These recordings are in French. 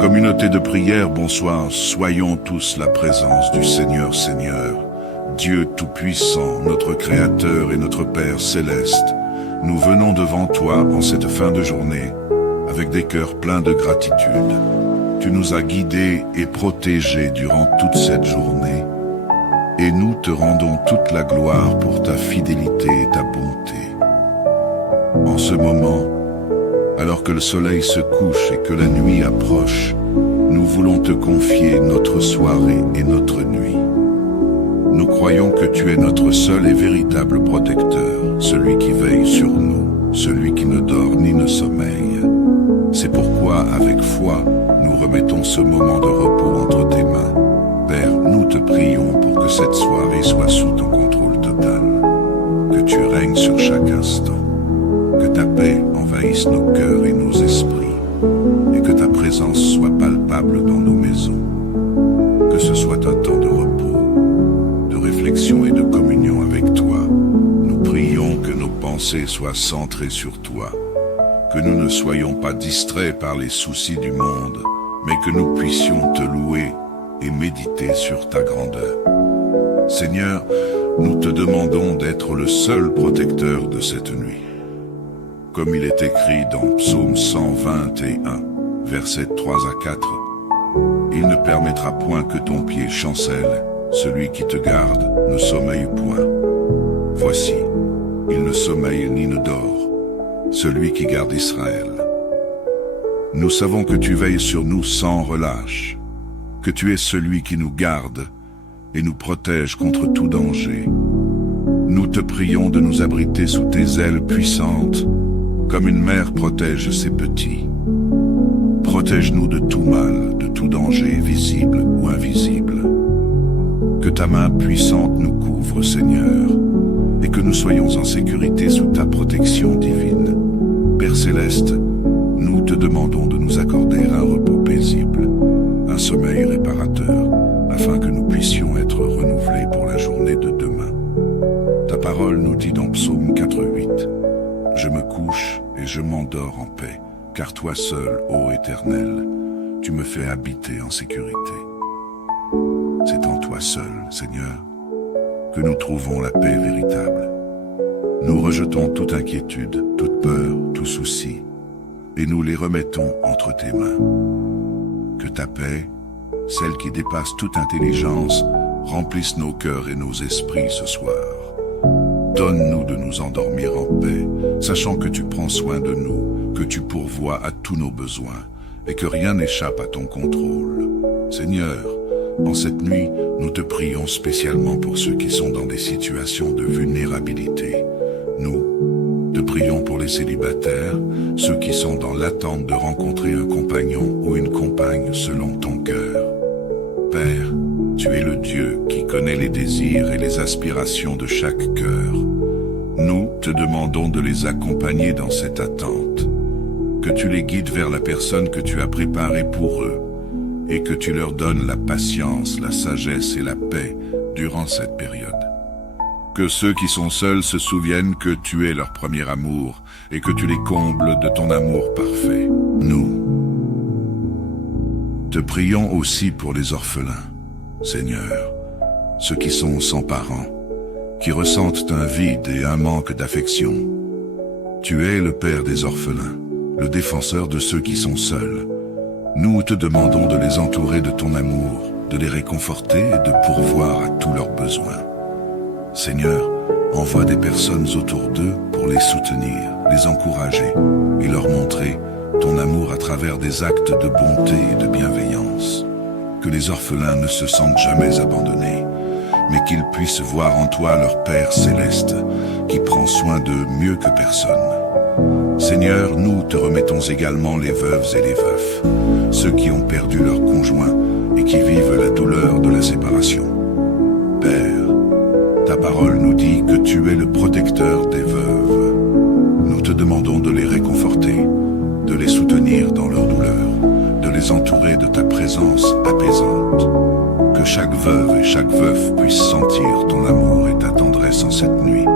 Communauté de prière, bonsoir, soyons tous la présence du Seigneur, Dieu Tout-Puissant, notre Créateur et notre Père Céleste. Nous venons devant toi en cette fin de journée, avec des cœurs pleins de gratitude. Tu nous as guidés et protégés durant toute cette journée, et nous te rendons toute la gloire pour ta fidélité et ta bonté. En ce moment, alors que le soleil se couche et que la nuit approche, nous voulons te confier notre soirée et notre nuit. Nous croyons que tu es notre seul et véritable protecteur, celui qui veille sur nous, celui qui ne dort ni ne sommeille. C'est pourquoi, avec foi, nous remettons ce moment de repos entre tes mains. Père, nous te prions pour que cette soirée soit sous ton contrôle total, que tu règnes sur chaque instant, que ta paix envahisse nos cœurs et nos esprits, et que ta présence soit palpable dans nos maisons. Que ce soit un temps de repos, de réflexion et de communion avec toi. Nous prions que nos pensées soient centrées sur toi, que nous ne soyons pas distraits par les soucis du monde, mais que nous puissions te louer et méditer sur ta grandeur. Seigneur, nous te demandons d'être le seul protecteur de cette nuit. Comme il est écrit dans Psaume 121, versets 3 à 4, « Il ne permettra point que ton pied chancelle, celui qui te garde ne sommeille point. Voici, il ne sommeille ni ne dort, celui qui garde Israël. Nous savons que tu veilles sur nous sans relâche, que tu es celui qui nous garde et nous protège contre tout danger. Nous te prions de nous abriter sous tes ailes puissantes, comme une mère protège ses petits. Protège-nous de tout mal, de tout danger, visible ou invisible. Que ta main puissante nous couvre, Seigneur, et que nous soyons en sécurité sous ta protection divine. Père Céleste, nous te demandons de nous accorder un repos paisible, un sommeil réparateur, afin que nous puissions être renouvelés pour la journée de demain. Ta parole nous dit dans Psaume 4:8, « Je me couche et je m'endors en paix, car toi seul, ô Éternel, tu me fais habiter en sécurité. » C'est en toi seul, Seigneur, que nous trouvons la paix véritable. Nous rejetons toute inquiétude, toute peur, tout souci, et nous les remettons entre tes mains. Que ta paix, celle qui dépasse toute intelligence, remplisse nos cœurs et nos esprits ce soir. Donne-nous de nous endormir en paix, sachant que tu prends soin de nous, que tu pourvois à tous nos besoins, et que rien n'échappe à ton contrôle. Seigneur, en cette nuit, nous te prions spécialement pour ceux qui sont dans des situations de vulnérabilité. Nous te prions pour les célibataires, ceux qui sont dans l'attente de rencontrer un compagnon ou une compagne selon ton cœur. Père, tu es le Dieu qui connaît les désirs et les aspirations de chaque cœur. Nous te demandons de les accompagner dans cette attente, que tu les guides vers la personne que tu as préparée pour eux, et que tu leur donnes la patience, la sagesse et la paix durant cette période. Que ceux qui sont seuls se souviennent que tu es leur premier amour et que tu les combles de ton amour parfait. Nous te prions aussi pour les orphelins, Seigneur, ceux qui sont sans parents, qui ressentent un vide et un manque d'affection. Tu es le Père des orphelins, le défenseur de ceux qui sont seuls. Nous te demandons de les entourer de ton amour, de les réconforter et de pourvoir à tous leurs besoins. Seigneur, envoie des personnes autour d'eux pour les soutenir, les encourager et leur montrer ton amour à travers des actes de bonté et de bienveillance. Que les orphelins ne se sentent jamais abandonnés, mais qu'ils puissent voir en toi leur Père Céleste, qui prend soin d'eux mieux que personne. Seigneur, nous te remettons également les veuves et les veufs, ceux qui ont perdu leur conjoint et qui vivent la douleur de la séparation. Père, ta parole nous dit que tu es le protecteur des veuves. Nous te demandons de les réconforter, de les soutenir dans leur douleur, de les entourer de ta présence apaisante. Que chaque veuve et chaque veuf puisse sentir ton amour et ta tendresse en cette nuit.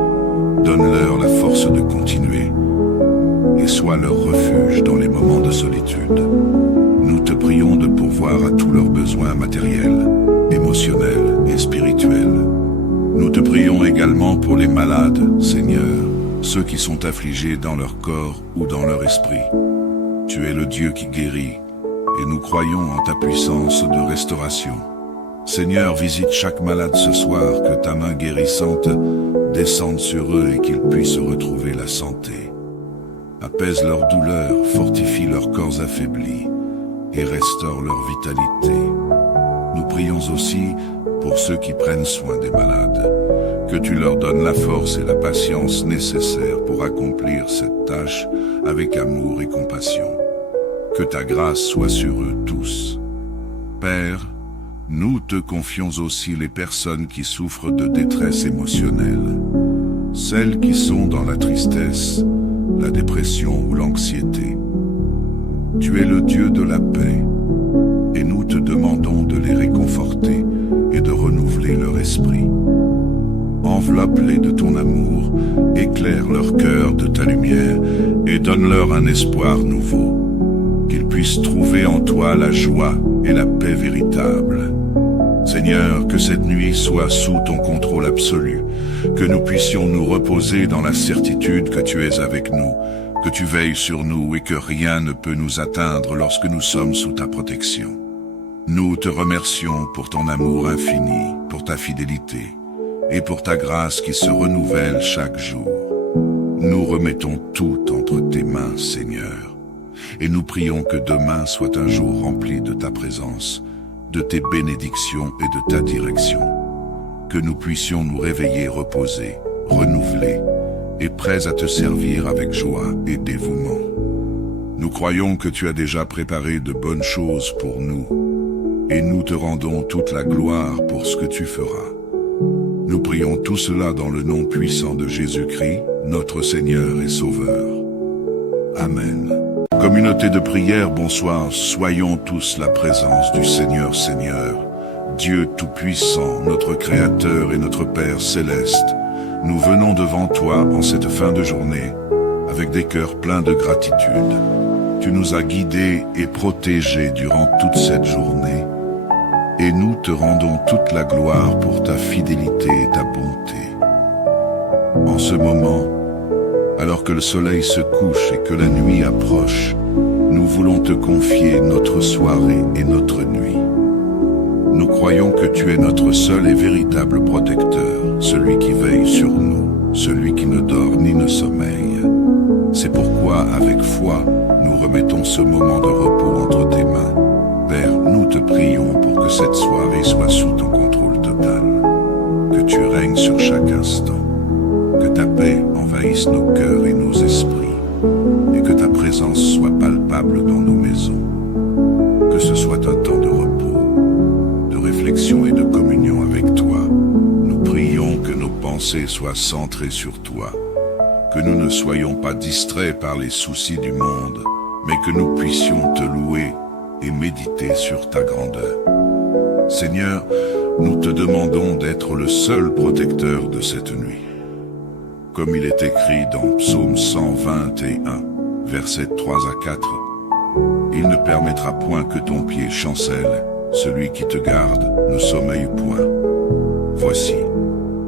Donne-leur la force de continuer et sois leur refuge dans les moments de solitude. Nous te prions de pourvoir à tous leurs besoins matériels, émotionnels et spirituels. Nous te prions également pour les malades, Seigneur, ceux qui sont affligés dans leur corps ou dans leur esprit. Tu es le Dieu qui guérit, et nous croyons en ta puissance de restauration. Seigneur, visite chaque malade ce soir, que ta main guérissante descende sur eux et qu'ils puissent retrouver la santé. Apaise leurs douleurs, fortifie leurs corps affaiblis et restaure leur vitalité. Nous prions aussi pour ceux qui prennent soin des malades, que tu leur donnes la force et la patience nécessaires pour accomplir cette tâche avec amour et compassion. Que ta grâce soit sur eux tous. Père, nous te confions aussi les personnes qui souffrent de détresse émotionnelle, celles qui sont dans la tristesse, la dépression ou l'anxiété. Tu es le Dieu de la paix, et nous te demandons de les réconforter et de renouveler leur esprit. Enveloppe-les de ton amour, éclaire leur cœur de ta lumière et donne-leur un espoir nouveau. Qu'ils puissent trouver en toi la joie et la paix véritable. Seigneur, que cette nuit soit sous ton contrôle absolu, que nous puissions nous reposer dans la certitude que tu es avec nous, que tu veilles sur nous et que rien ne peut nous atteindre lorsque nous sommes sous ta protection. Nous te remercions pour ton amour infini, pour ta fidélité et pour ta grâce qui se renouvelle chaque jour. Nous remettons tout entre tes mains, Seigneur. Et nous prions que demain soit un jour rempli de ta présence, de tes bénédictions et de ta direction. Que nous puissions nous réveiller reposés, renouvelés et prêts à te servir avec joie et dévouement. Nous croyons que tu as déjà préparé de bonnes choses pour nous, et nous te rendons toute la gloire pour ce que tu feras. Nous prions tout cela dans le nom puissant de Jésus-Christ, notre Seigneur et Sauveur. Amen. Communauté de prière, bonsoir, soyons tous la présence du Seigneur, Dieu Tout-Puissant, notre Créateur et notre Père Céleste. Nous venons devant toi en cette fin de journée, avec des cœurs pleins de gratitude. Tu nous as guidés et protégés durant toute cette journée, et nous te rendons toute la gloire pour ta fidélité et ta bonté. En ce moment, alors que le soleil se couche et que la nuit approche, nous voulons te confier notre soirée et notre nuit. Nous croyons que tu es notre seul et véritable protecteur, celui qui veille sur nous, celui qui ne dort ni ne sommeille. C'est pourquoi, avec foi, nous remettons ce moment de repos entre tes mains. Père, nous te prions pour que cette soirée soit sous ton contrôle total, que tu règnes sur chaque instant, que ta paix envahisse nos cœurs et nos esprits, et que ta présence soit palpable dans nos maisons. Que ce soit un temps de repos, de réflexion et de communion avec toi. Nous prions que nos pensées soient centrées sur toi, que nous ne soyons pas distraits par les soucis du monde, mais que nous puissions te louer et méditer sur ta grandeur. Seigneur, nous te demandons d'être le seul protecteur de cette nuit. Comme il est écrit dans Psaume 121, versets 3 à 4, « Il ne permettra point que ton pied chancelle, celui qui te garde ne sommeille point. Voici,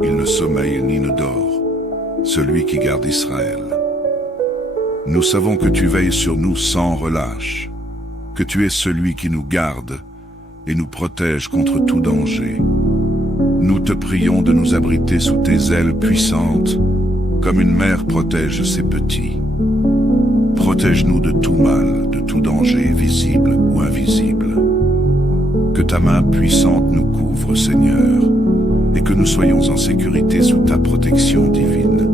il ne sommeille ni ne dort, celui qui garde Israël. Nous savons que tu veilles sur nous sans relâche, que tu es celui qui nous garde et nous protège contre tout danger. Nous te prions de nous abriter sous tes ailes puissantes, comme une mère protège ses petits. Protège-nous de tout mal, de tout danger visible ou invisible. Que ta main puissante nous couvre, Seigneur, et que nous soyons en sécurité sous ta protection divine.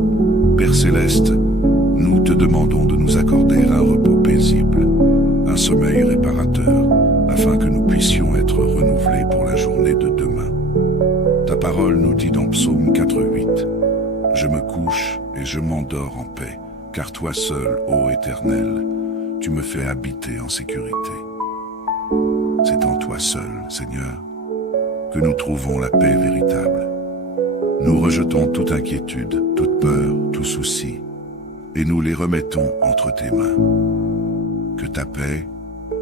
Père Céleste, nous te demandons de nous accorder un repos paisible, un sommeil réparateur, afin que nous puissions être renouvelés pour la journée de demain. Ta parole nous dit dans Psaume 4:8, « Je me couche et je m'endors en paix, car toi seul, ô Éternel, tu me fais habiter en sécurité. » C'est en toi seul, Seigneur, que nous trouvons la paix véritable. Nous rejetons toute inquiétude, toute peur, tout souci, et nous les remettons entre tes mains. Que ta paix,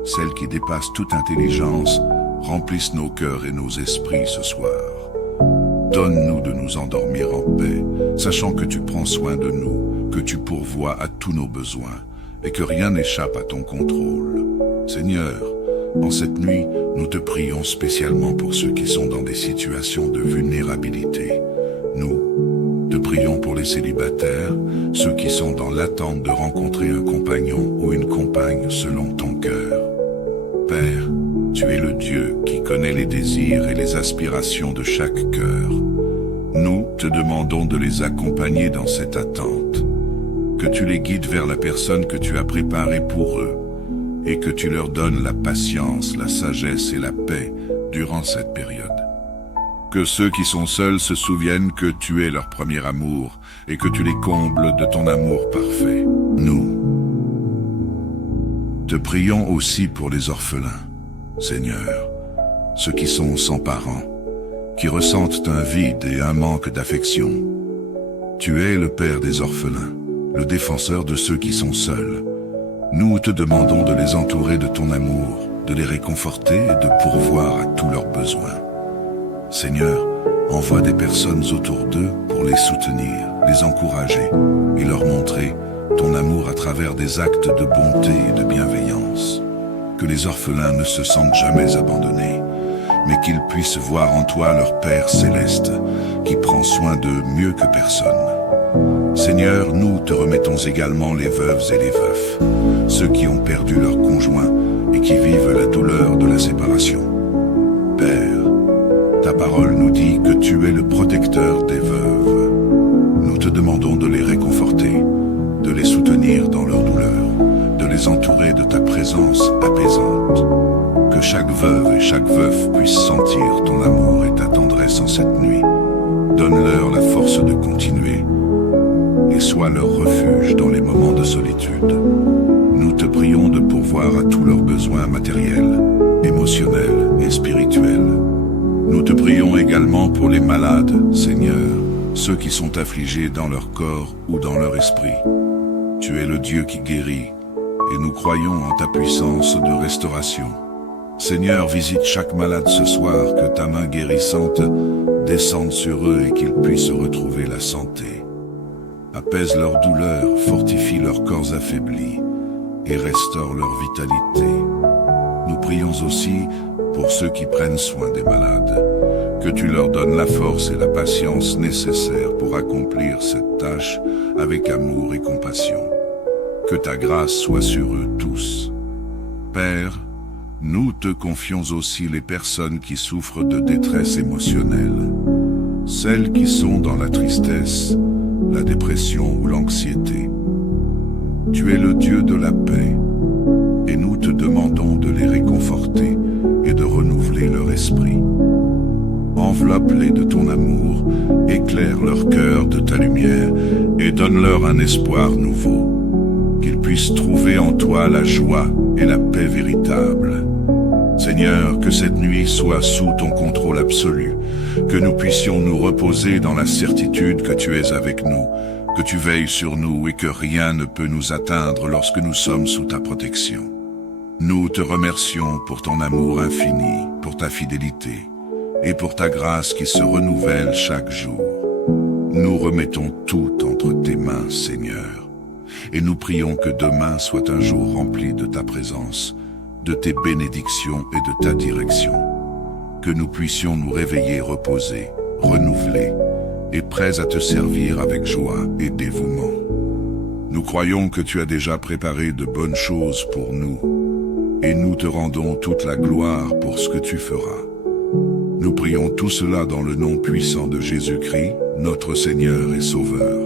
celle qui dépasse toute intelligence, remplisse nos cœurs et nos esprits ce soir. Donne-nous de nous endormir en paix, sachant que tu prends soin de nous, que tu pourvois à tous nos besoins, et que rien n'échappe à ton contrôle. Seigneur, en cette nuit, nous te prions spécialement pour ceux qui sont dans des situations de vulnérabilité. Nous te prions pour les célibataires, ceux qui sont dans l'attente de rencontrer un compagnon ou une compagne selon ton cœur. Père, tu es le Dieu qui connaît les désirs et les aspirations de chaque cœur. Nous te demandons de les accompagner dans cette attente, que tu les guides vers la personne que tu as préparée pour eux, et que tu leur donnes la patience, la sagesse et la paix durant cette période. Que ceux qui sont seuls se souviennent que tu es leur premier amour et que tu les combles de ton amour parfait. Nous te prions aussi pour les orphelins, Seigneur, ceux qui sont sans parents, qui ressentent un vide et un manque d'affection. Tu es le Père des orphelins, le défenseur de ceux qui sont seuls. Nous te demandons de les entourer de ton amour, de les réconforter et de pourvoir à tous leurs besoins. Seigneur, envoie des personnes autour d'eux pour les soutenir, les encourager et leur montrer ton amour à travers des actes de bonté et de bienveillance. Que les orphelins ne se sentent jamais abandonnés, mais qu'ils puissent voir en toi leur Père céleste, qui prend soin d'eux mieux que personne. Seigneur, nous te remettons également les veuves et les veufs, ceux qui ont perdu leur conjoint et qui vivent la douleur de la séparation. Père, ta parole nous dit que tu es le protecteur des veuves. Nous te demandons de les réconforter, de les soutenir dans leur douleur, de les entourer de ta présence apaisante. Que chaque veuve et chaque veuf puisse sentir ton amour et ta tendresse en cette nuit. Donne-leur la force de continuer et sois leur refuge dans les moments de solitude. Nous te prions de pourvoir à tous leurs besoins matériels, émotionnels et spirituels. Nous te prions également pour les malades, Seigneur, ceux qui sont affligés dans leur corps ou dans leur esprit. Tu es le Dieu qui guérit, et nous croyons en ta puissance de restauration. Seigneur, visite chaque malade ce soir, que ta main guérissante descende sur eux et qu'ils puissent retrouver la santé. Apaise leur douleur, fortifie leurs corps affaiblis et restaure leur vitalité. Nous prions aussi pour ceux qui prennent soin des malades, que tu leur donnes la force et la patience nécessaires pour accomplir cette tâche avec amour et compassion. Que ta grâce soit sur eux tous. Père, nous te confions aussi les personnes qui souffrent de détresse émotionnelle, celles qui sont dans la tristesse, la dépression ou l'anxiété. Tu es le Dieu de la paix, et nous te demandons de les réconforter et de renouveler leur esprit. Enveloppe-les de ton amour, éclaire leur cœur de ta lumière et donne-leur un espoir nouveau, qu'ils puissent trouver en toi la joie et la paix véritable. Seigneur, que cette nuit soit sous ton contrôle absolu, que nous puissions nous reposer dans la certitude que tu es avec nous, que tu veilles sur nous et que rien ne peut nous atteindre lorsque nous sommes sous ta protection. Nous te remercions pour ton amour infini, pour ta fidélité et pour ta grâce qui se renouvelle chaque jour. Nous remettons tout entre tes mains, Seigneur, et nous prions que demain soit un jour rempli de ta présence, de tes bénédictions et de ta direction. Que nous puissions nous réveiller reposés, renouvelés et prêts à te servir avec joie et dévouement. Nous croyons que tu as déjà préparé de bonnes choses pour nous, et nous te rendons toute la gloire pour ce que tu feras. Nous prions tout cela dans le nom puissant de Jésus-Christ, notre Seigneur et Sauveur.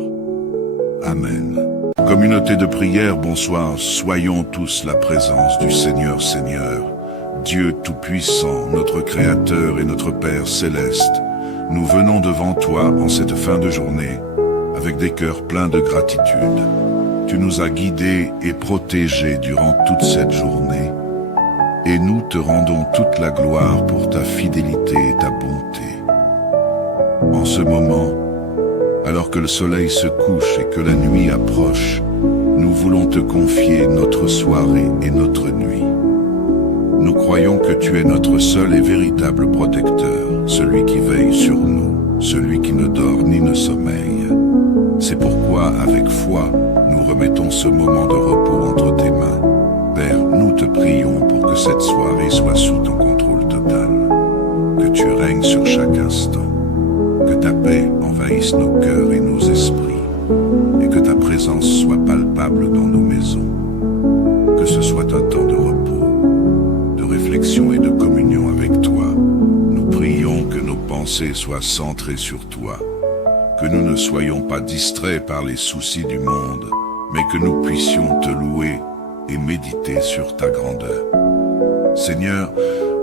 Amen. Communauté de prière, bonsoir. Soyons tous la présence du Seigneur, Dieu Tout-Puissant, notre Créateur et notre Père Céleste. Nous venons devant toi en cette fin de journée, avec des cœurs pleins de gratitude. Tu nous as guidés et protégés durant toute cette journée, et nous te rendons toute la gloire pour ta fidélité et ta bonté. En ce moment, alors que le soleil se couche et que la nuit approche, nous voulons te confier notre soirée et notre nuit. nous croyons que tu es notre seul et véritable protecteur, celui qui veille sur nous, celui qui ne dort ni ne sommeille. C'est pourquoi, avec foi, nous remettons ce moment de repos entre tes mains. Père, nous te prions pour que cette soirée soit sous ton contrôle total, que tu règnes sur chaque instant, que ta paix envahisse nos cœurs et nos esprits, et que ta présence soit palpable dans nos maisons. Que ce soit un temps de repos, de réflexion et de communion avec toi. Nous prions que nos pensées soient centrées sur toi, que nous ne soyons pas distraits par les soucis du monde, mais que nous puissions te louer et méditer sur ta grandeur. Seigneur,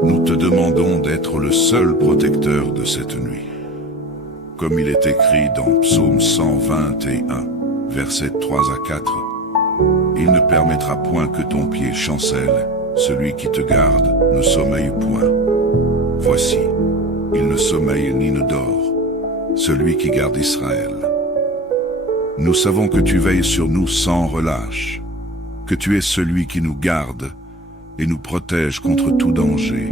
nous te demandons d'être le seul protecteur de cette nuit. Comme il est écrit dans Psaume 121, versets 3 à 4, « Il ne permettra point que ton pied chancelle, celui qui te garde ne sommeille point. Voici, il ne sommeille ni ne dort, celui qui garde Israël. Nous savons que tu veilles sur nous sans relâche, que tu es celui qui nous garde et nous protège contre tout danger.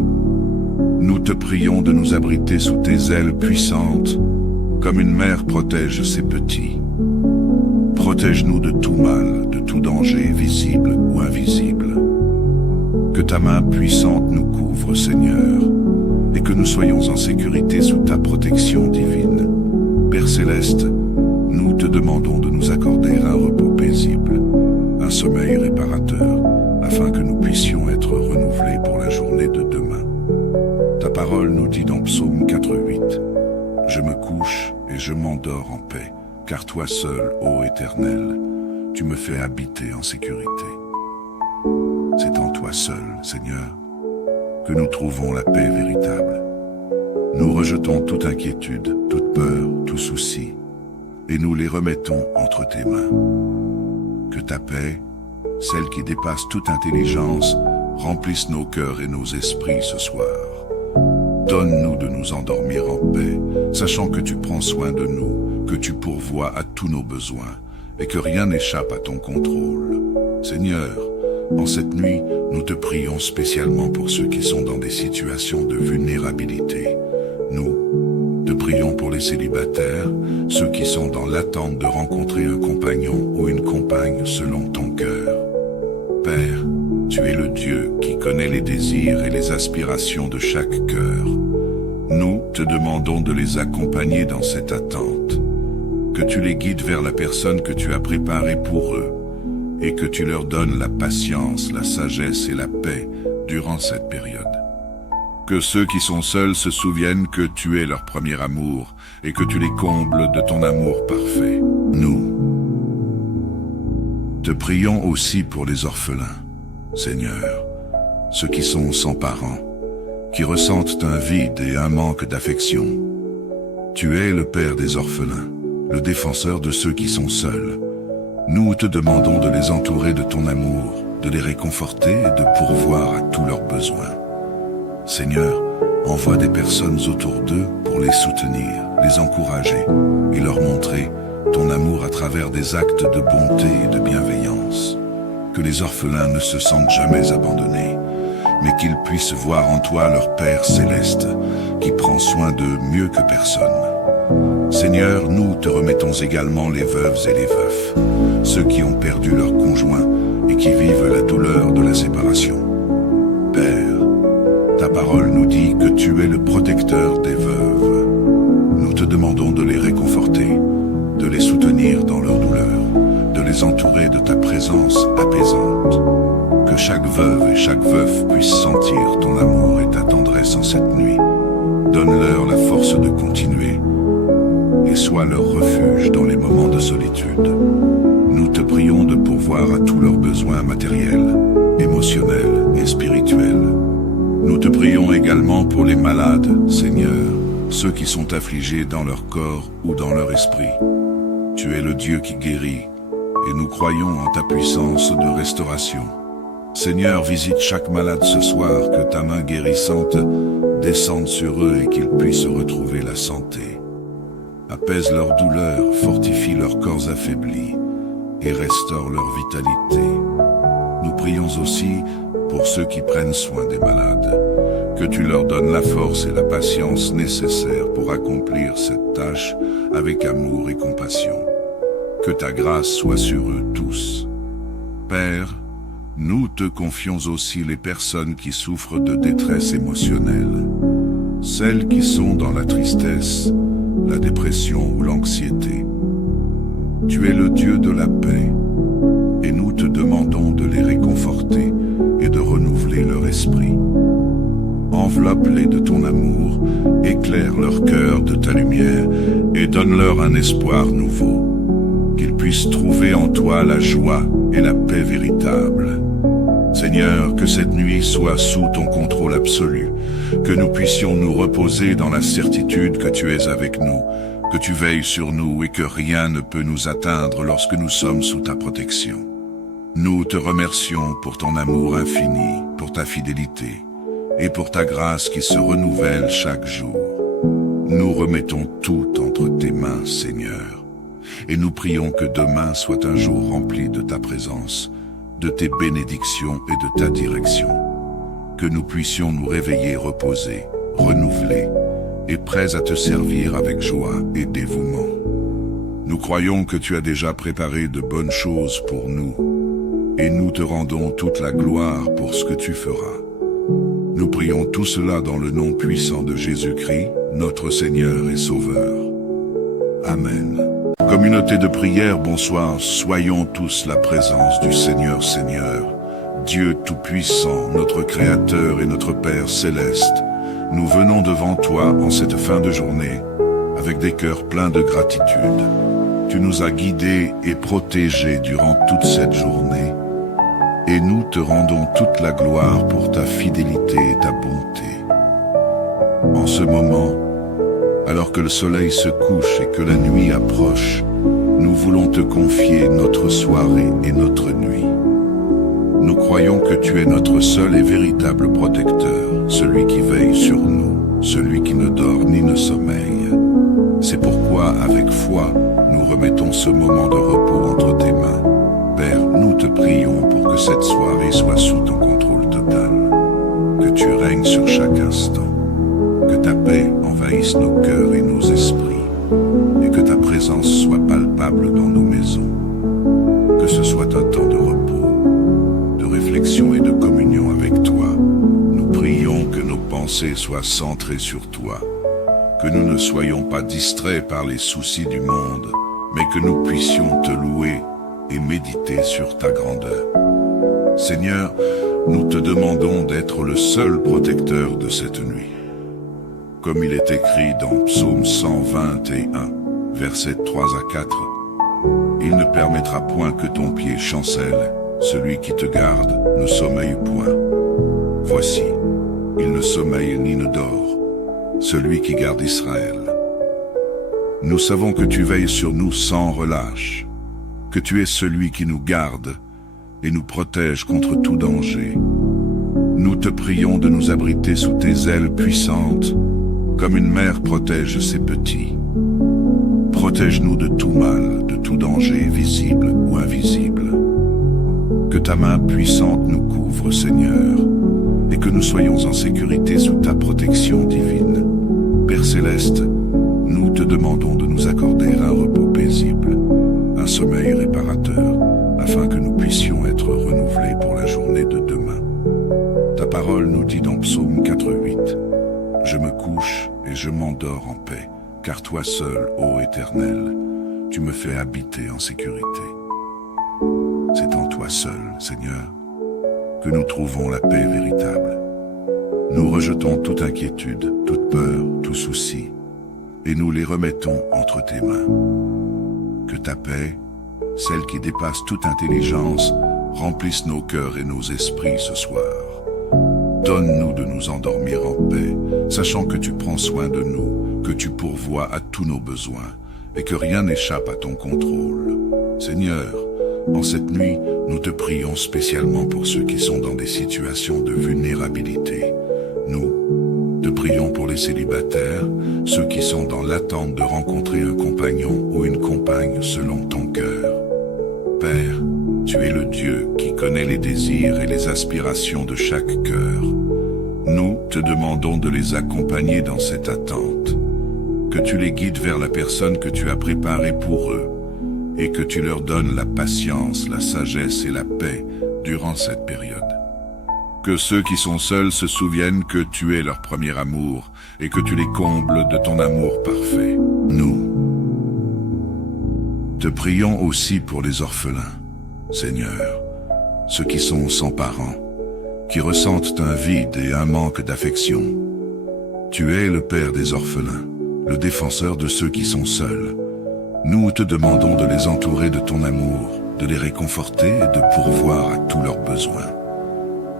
Nous te prions de nous abriter sous tes ailes puissantes, comme une mère protège ses petits. Protège-nous de tout mal, de tout danger, visible ou invisible. Que ta main puissante nous couvre, Seigneur, et que nous soyons en sécurité sous ta protection divine. Père Céleste, nous te demandons de nous accorder un repos paisible, un sommeil réparateur, afin que nous puissions être renouvelés pour la journée de demain. Ta parole nous dit dans Psaume 4:8, « Je me couche et je m'endors en paix, car toi seul, ô Éternel, tu me fais habiter en sécurité. » C'est en toi seul, Seigneur, que nous trouvons la paix véritable. Nous rejetons toute inquiétude, toute peur, tout souci, et nous les remettons entre tes mains. Que ta paix, celle qui dépasse toute intelligence, remplisse nos cœurs et nos esprits ce soir. Donne-nous de nous endormir en paix, sachant que tu prends soin de nous, que tu pourvois à tous nos besoins, et que rien n'échappe à ton contrôle. Seigneur, en cette nuit, nous te prions spécialement pour ceux qui sont dans des situations de vulnérabilité. Nous te prions pour les célibataires, ceux qui sont dans l'attente de rencontrer un compagnon ou une compagne selon ton cœur. Père, tu es le Dieu qui connaît les désirs et les aspirations de chaque cœur. Nous te demandons de les accompagner dans cette attente, que tu les guides vers la personne que tu as préparée pour eux, et que tu leur donnes la patience, la sagesse et la paix durant cette période. Que ceux qui sont seuls se souviennent que tu es leur premier amour et que tu les combles de ton amour parfait. Nous te prions aussi pour les orphelins, Seigneur, ceux qui sont sans parents, qui ressentent un vide et un manque d'affection. Tu es le Père des orphelins, le défenseur de ceux qui sont seuls. Nous te demandons de les entourer de ton amour, de les réconforter et de pourvoir à tous leurs besoins. Seigneur, envoie des personnes autour d'eux pour les soutenir, les encourager et leur montrer ton amour à travers des actes de bonté et de bienveillance. Que les orphelins ne se sentent jamais abandonnés, mais qu'ils puissent voir en toi leur Père céleste, qui prend soin d'eux mieux que personne. Seigneur, nous te remettons également les veuves et les veufs, ceux qui ont perdu leur conjoint et qui vivent la douleur de la séparation. Père, ta parole nous dit que tu es le protecteur des veuves. Nous te demandons de les réconforter, de les soutenir dans leur douleur, de les entourer de ta présence apaisante. Que chaque veuve et chaque veuf puisse sentir ton amour et ta tendresse en cette nuit. Donne-leur la force de continuer et sois leur refuge dans les moments de solitude. Nous te prions de pourvoir à tous leurs besoins matériels, émotionnels et spirituels. Nous te prions également pour les malades, Seigneur, ceux qui sont affligés dans leur corps ou dans leur esprit. Tu es le Dieu qui guérit, et nous croyons en ta puissance de restauration. Seigneur, visite chaque malade ce soir, que ta main guérissante descende sur eux et qu'ils puissent retrouver la santé. Apaise leur douleur, fortifie leurs corps affaiblis et restaure leur vitalité. Nous prions aussi pour ceux qui prennent soin des malades, que tu leur donnes la force et la patience nécessaires pour accomplir cette tâche avec amour et compassion. Que ta grâce soit sur eux tous. Père, nous te confions aussi les personnes qui souffrent de détresse émotionnelle, celles qui sont dans la tristesse, la dépression ou l'anxiété. Tu es le Dieu de la paix, et nous te demandons de les réconforter et de renouveler leur esprit. Enveloppe-les de ton amour, éclaire leur cœur de ta lumière et donne-leur un espoir nouveau, qu'ils puissent trouver en toi la joie et la paix véritable. Seigneur, que cette nuit soit sous ton contrôle absolu, que nous puissions nous reposer dans la certitude que tu es avec nous, que tu veilles sur nous et que rien ne peut nous atteindre lorsque nous sommes sous ta protection. Nous te remercions pour ton amour infini, pour ta fidélité et pour ta grâce qui se renouvelle chaque jour. Nous remettons tout entre tes mains, Seigneur, et nous prions que demain soit un jour rempli de ta présence, de tes bénédictions et de ta direction. Que nous puissions nous réveiller reposés, renouvelés et prêts à te servir avec joie et dévouement. Nous croyons que tu as déjà préparé de bonnes choses pour nous, et nous te rendons toute la gloire pour ce que tu feras. Nous prions tout cela dans le nom puissant de Jésus-Christ, notre Seigneur et Sauveur. Amen. Communauté de prière, bonsoir. Soyons tous la présence du Seigneur, Dieu Tout-Puissant, notre Créateur et notre Père Céleste. Nous venons devant toi en cette fin de journée, avec des cœurs pleins de gratitude. Tu nous as guidés et protégés durant toute cette journée, et nous te rendons toute la gloire pour ta fidélité et ta bonté. En ce moment, alors que le soleil se couche et que la nuit approche, nous voulons te confier notre soirée et notre nuit. Nous croyons que tu es notre seul et véritable protecteur, celui qui veille sur nous, celui qui ne dort ni ne sommeille. C'est pourquoi, avec foi, nous remettons ce moment de repos entre tes mains. Père, nous te prions pour que cette soirée soit sous ton contrôle total, que tu règnes sur chaque instant, que ta paix envahisse nos cœurs et nos esprits, et que ta présence soit palpable dans nos maisons. Que ce soit un temps de repos, de réflexion et de communion avec toi. Nous prions que nos pensées soient centrées sur toi, que nous ne soyons pas distraits par les soucis du monde, mais que nous puissions te louer et méditer sur ta grandeur. Seigneur, nous te demandons d'être le seul protecteur de cette nuit. Comme il est écrit dans Psaume 121, versets 3 à 4, « Il ne permettra point que ton pied chancelle, celui qui te garde ne sommeille point. Voici, il ne sommeille ni ne dort, celui qui garde Israël. Nous savons que tu veilles sur nous sans relâche, que tu es celui qui nous garde et nous protège contre tout danger. Nous te prions de nous abriter sous tes ailes puissantes, comme une mère protège ses petits. Protège-nous de tout mal, de tout danger, visible ou invisible. Que ta main puissante nous couvre, Seigneur, et que nous soyons en sécurité sous ta protection divine. Père Céleste, nous te demandons de nous accorder un repos paisible, un sommeil réparateur, afin que nous puissions être renouvelés pour la journée de demain. Ta parole nous dit dans Psaume 4:8, « Je me couche et je m'endors en paix, car toi seul, ô Éternel, tu me fais habiter en sécurité. » C'est en toi seul, Seigneur, que nous trouvons la paix véritable. Nous rejetons toute inquiétude, toute peur, tout souci, et nous les remettons entre tes mains. Que ta paix, celle qui dépasse toute intelligence, remplisse nos cœurs et nos esprits ce soir. Donne-nous de nous endormir en paix, sachant que tu prends soin de nous, que tu pourvois à tous nos besoins, et que rien n'échappe à ton contrôle. Seigneur, en cette nuit, nous te prions spécialement pour ceux qui sont dans des situations de vulnérabilité. Nous te prions pour les célibataires, ceux qui sont dans l'attente de rencontrer un compagnon ou une compagne selon ton cœur. Père, tu es le Dieu qui connais les désirs et les aspirations de chaque cœur. Nous te demandons de les accompagner dans cette attente, que tu les guides vers la personne que tu as préparée pour eux, et que tu leur donnes la patience, la sagesse et la paix durant cette période. Que ceux qui sont seuls se souviennent que tu es leur premier amour et que tu les combles de ton amour parfait. Nous te prions aussi pour les orphelins, Seigneur, ceux qui sont sans parents, qui ressentent un vide et un manque d'affection. Tu es le Père des orphelins, le défenseur de ceux qui sont seuls. Nous te demandons de les entourer de ton amour, de les réconforter et de pourvoir à tous leurs besoins.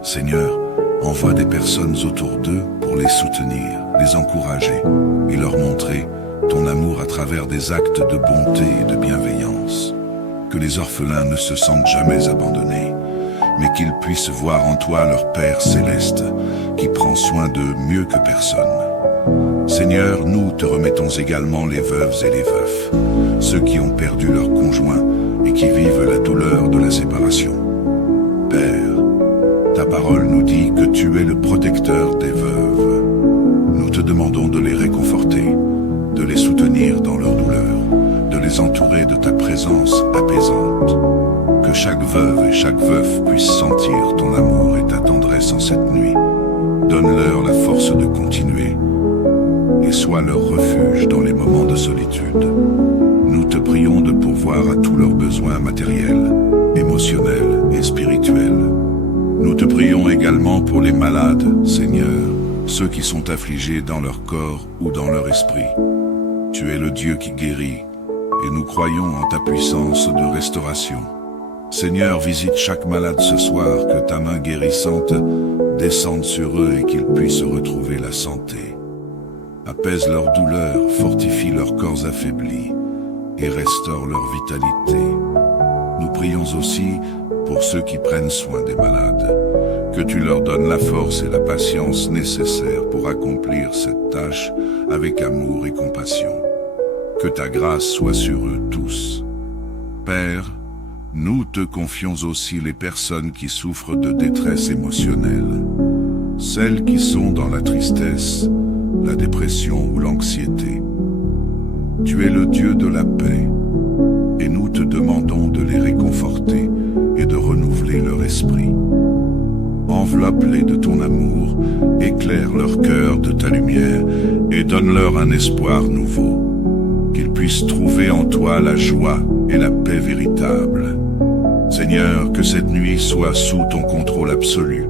Seigneur, envoie des personnes autour d'eux pour les soutenir, les encourager et leur montrer ton amour à travers des actes de bonté et de bienveillance. Que les orphelins ne se sentent jamais abandonnés, mais qu'ils puissent voir en toi leur Père céleste, qui prend soin d'eux mieux que personne. Seigneur, nous te remettons également les veuves et les veufs, ceux qui ont perdu leur conjoint et qui vivent la douleur de la séparation. Père, ta parole nous dit que tu es le protecteur des veuves. Nous te demandons de les réconforter, de les soutenir dans leur douleur, de les entourer de ta présence apaisante. Que chaque veuve et chaque veuf puisse sentir ton amour et ta tendresse en cette nuit. Donne-leur la force de continuer et sois leur refuge dans les moments de solitude. Nous te prions de pourvoir à tous leurs besoins matériels, émotionnels et spirituels. Nous te prions également pour les malades, Seigneur, ceux qui sont affligés dans leur corps ou dans leur esprit. Tu es le Dieu qui guérit, et nous croyons en ta puissance de restauration. Seigneur, visite chaque malade ce soir, que ta main guérissante descende sur eux et qu'ils puissent retrouver la santé. Apaise leur douleur, fortifie leurs corps affaiblis et restaure leur vitalité. Nous prions aussi pour ceux qui prennent soin des malades, que tu leur donnes la force et la patience nécessaires pour accomplir cette tâche avec amour et compassion. Que ta grâce soit sur eux tous. Père, nous te confions aussi les personnes qui souffrent de détresse émotionnelle, celles qui sont dans la tristesse, la dépression ou l'anxiété. Tu es le Dieu de la paix, et nous te demandons de les réconforter et de renouveler leur esprit. Enveloppe-les de ton amour, éclaire leur cœur de ta lumière et donne-leur un espoir nouveau. Qu'ils puissent trouver en toi la joie et la paix véritable. Seigneur, que cette nuit soit sous ton contrôle absolu,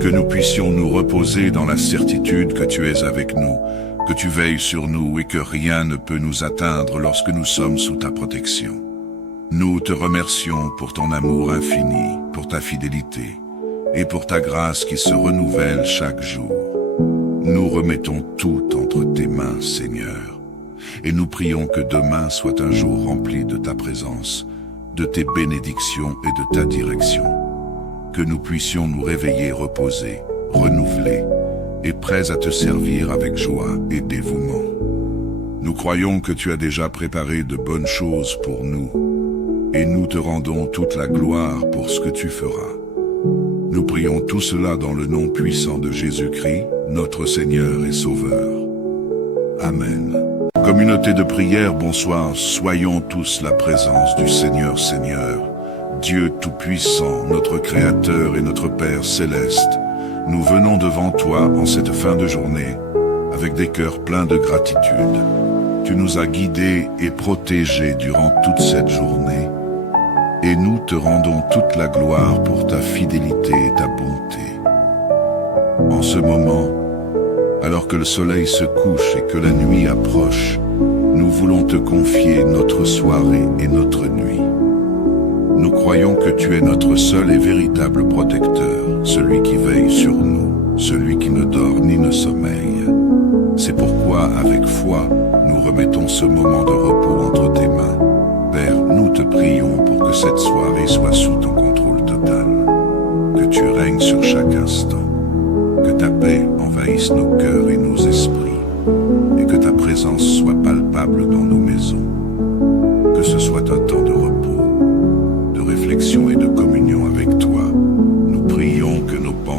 que nous puissions nous reposer dans la certitude que tu es avec nous, que tu veilles sur nous et que rien ne peut nous atteindre lorsque nous sommes sous ta protection. Nous te remercions pour ton amour infini, pour ta fidélité et pour ta grâce qui se renouvelle chaque jour. Nous remettons tout entre tes mains, Seigneur, et nous prions que demain soit un jour rempli de ta présence, de tes bénédictions et de ta direction. Que nous puissions nous réveiller reposés, renouvelés et prêts à te servir avec joie et dévouement. Nous croyons que tu as déjà préparé de bonnes choses pour nous, et nous te rendons toute la gloire pour ce que tu feras. Nous prions tout cela dans le nom puissant de Jésus-Christ, notre Seigneur et Sauveur. Amen. Communauté de prière, bonsoir, soyons tous la présence du Seigneur, Dieu Tout-Puissant, notre Créateur et notre Père Céleste. Nous venons devant toi en cette fin de journée, avec des cœurs pleins de gratitude. Tu nous as guidés et protégés durant toute cette journée, et nous te rendons toute la gloire pour ta fidélité et ta bonté. En ce moment, alors que le soleil se couche et que la nuit approche, nous voulons te confier notre soirée et notre nuit. Nous croyons que tu es notre seul et véritable protecteur, celui qui veille sur nous, celui qui ne dort ni ne sommeille. C'est pourquoi, avec foi, nous remettons ce moment de repos entre tes mains. Père, nous te prions pour que cette soirée soit sous ton contrôle total, que tu règnes sur chaque instant, que ta paix envahisse nos cœurs et nos esprits, et que ta présence soit palpable dans nos maisons. Que ce soit un temps de repos, de réflexion et de communion avec toi,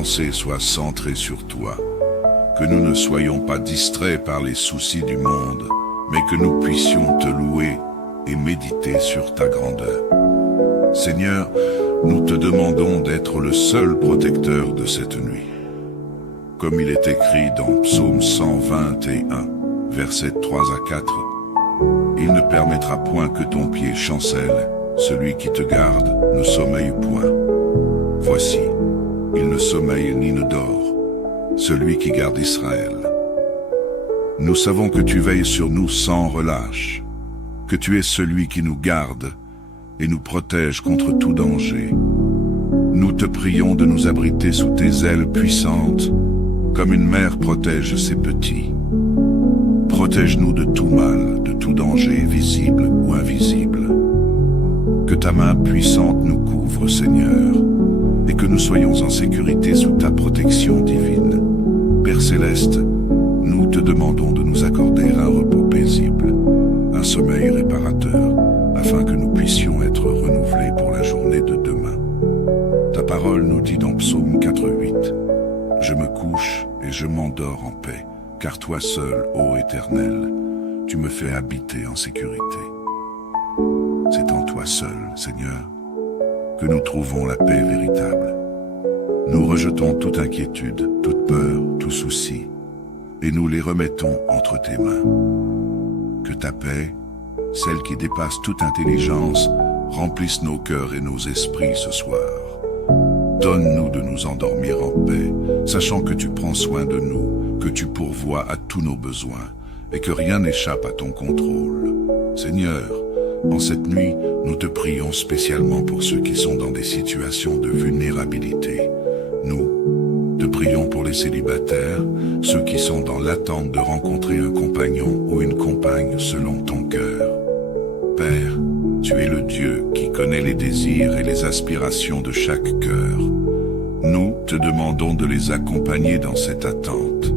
pensée soit centrée sur toi, que nous ne soyons pas distraits par les soucis du monde, mais que nous puissions te louer et méditer sur ta grandeur. Seigneur, nous te demandons d'être le seul protecteur de cette nuit. Comme il est écrit dans Psaume 121, versets 3 à 4, « Il ne permettra point que ton pied chancelle, celui qui te garde ne sommeille point. Voici, il ne sommeille ni ne dort, celui qui garde Israël. Nous savons que tu veilles sur nous sans relâche, que tu es celui qui nous garde et nous protège contre tout danger. Nous te prions de nous abriter sous tes ailes puissantes, comme une mère protège ses petits. Protège-nous de tout mal, de tout danger, visible ou invisible. Que ta main puissante nous couvre, Seigneur, et que nous soyons en sécurité sous ta protection divine. Père céleste, nous te demandons de nous accorder un repos paisible, un sommeil réparateur, afin que nous puissions être renouvelés pour la journée de demain. Ta parole nous dit dans Psaume 4:8, « Je me couche et je m'endors en paix, car toi seul, ô Éternel, tu me fais habiter en sécurité. » C'est en toi seul, Seigneur, que nous trouvons la paix véritable. Nous rejetons toute inquiétude, toute peur, tout souci, et nous les remettons entre tes mains. Que ta paix, celle qui dépasse toute intelligence, remplisse nos cœurs et nos esprits ce soir. Donne-nous de nous endormir en paix, sachant que tu prends soin de nous, que tu pourvois à tous nos besoins, et que rien n'échappe à ton contrôle. Seigneur, en cette nuit, nous te prions spécialement pour ceux qui sont dans des situations de vulnérabilité. Nous te prions pour les célibataires, ceux qui sont dans l'attente de rencontrer un compagnon ou une compagne selon ton cœur. Père, tu es le Dieu qui connaît les désirs et les aspirations de chaque cœur. Nous te demandons de les accompagner dans cette attente,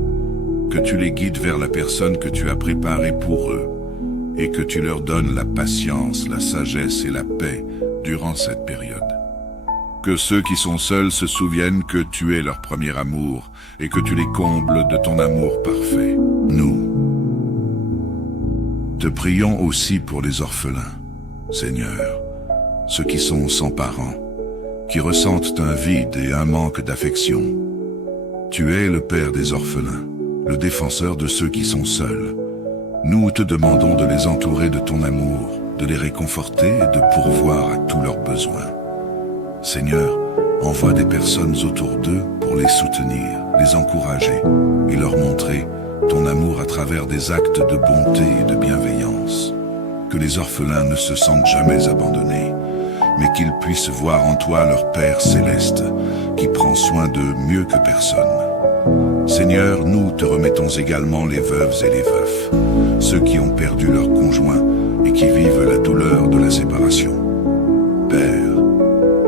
que tu les guides vers la personne que tu as préparée pour eux, et que tu leur donnes la patience, la sagesse et la paix durant cette période. Que ceux qui sont seuls se souviennent que tu es leur premier amour et que tu les combles de ton amour parfait. Nous te prions aussi pour les orphelins, Seigneur, ceux qui sont sans parents, qui ressentent un vide et un manque d'affection. Tu es le Père des orphelins, le défenseur de ceux qui sont seuls. Nous te demandons de les entourer de ton amour, de les réconforter et de pourvoir à tous leurs besoins. Seigneur, envoie des personnes autour d'eux pour les soutenir, les encourager et leur montrer ton amour à travers des actes de bonté et de bienveillance. Que les orphelins ne se sentent jamais abandonnés, mais qu'ils puissent voir en toi leur Père céleste, qui prend soin d'eux mieux que personne. Seigneur, nous te remettons également les veuves et les veufs, ceux qui ont perdu leur conjoint et qui vivent la douleur de la séparation. Père,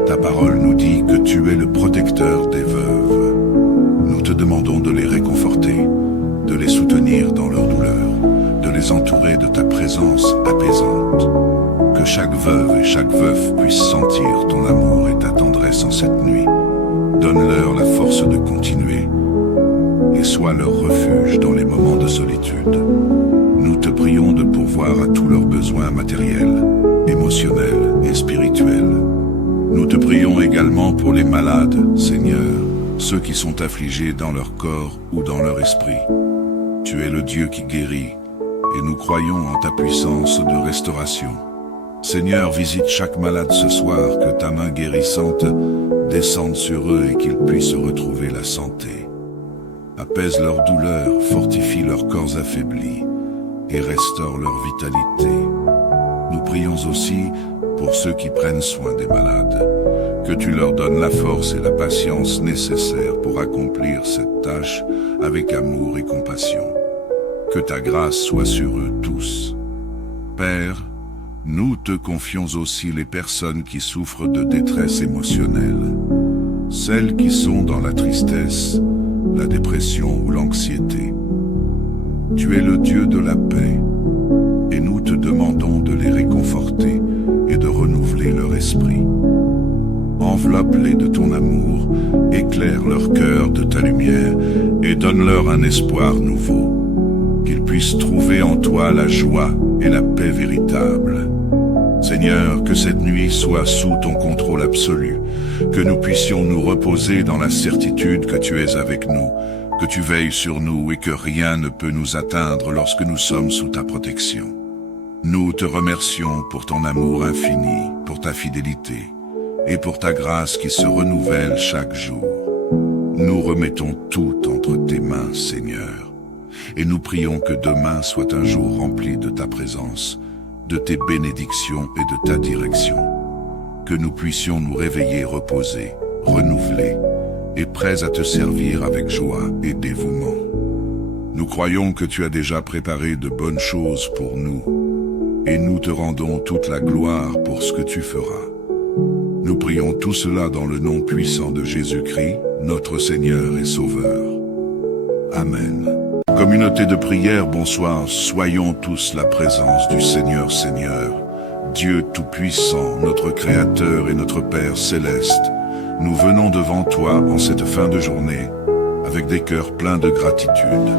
ta parole nous dit que tu es le protecteur des veuves. Nous te demandons de les réconforter, de les soutenir dans leur douleur, de les entourer de ta présence apaisante. Que chaque veuve et chaque veuf puisse sentir ton amour et ta tendresse en cette nuit. Donne-leur la force de continuer et sois leur refuge dans les moments de solitude. Nous te prions de pourvoir à tous leurs besoins matériels, émotionnels et spirituels. Nous te prions également pour les malades, Seigneur, ceux qui sont affligés dans leur corps ou dans leur esprit. Tu es le Dieu qui guérit, et nous croyons en ta puissance de restauration. Seigneur, visite chaque malade ce soir, que ta main guérissante descende sur eux et qu'ils puissent retrouver la santé. Apaise leur douleur, fortifie leurs corps affaiblis et restaure leur vitalité. Nous prions aussi pour ceux qui prennent soin des malades, que tu leur donnes la force et la patience nécessaires pour accomplir cette tâche avec amour et compassion. Que ta grâce soit sur eux tous. Père, nous te confions aussi les personnes qui souffrent de détresse émotionnelle, celles qui sont dans la tristesse, la dépression ou l'anxiété. Tu es le Dieu de la paix, et nous te demandons de les réconforter et de renouveler leur esprit. Enveloppe-les de ton amour, éclaire leur cœur lumière et donne-leur un espoir nouveau, qu'ils puissent trouver en toi la joie et la paix véritable. Seigneur, que cette nuit soit sous ton contrôle absolu, que nous puissions nous reposer dans la certitude que tu es avec nous, que tu veilles sur nous et que rien ne peut nous atteindre lorsque nous sommes sous ta protection. Nous te remercions pour ton amour infini, pour ta fidélité et pour ta grâce qui se renouvelle chaque jour. Nous remettons tout entre tes mains, Seigneur, et nous prions que demain soit un jour rempli de ta présence, de tes bénédictions et de ta direction, que nous puissions nous réveiller reposés, renouvelés et prêts à te servir avec joie et dévouement. Nous croyons que tu as déjà préparé de bonnes choses pour nous, et nous te rendons toute la gloire pour ce que tu feras. Nous prions tout cela dans le nom puissant de Jésus-Christ, notre Seigneur et Sauveur. Amen. Communauté de prière, bonsoir, soyons tous la présence du Seigneur, Dieu Tout-Puissant, notre Créateur et notre Père Céleste. Nous venons devant toi en cette fin de journée, avec des cœurs pleins de gratitude.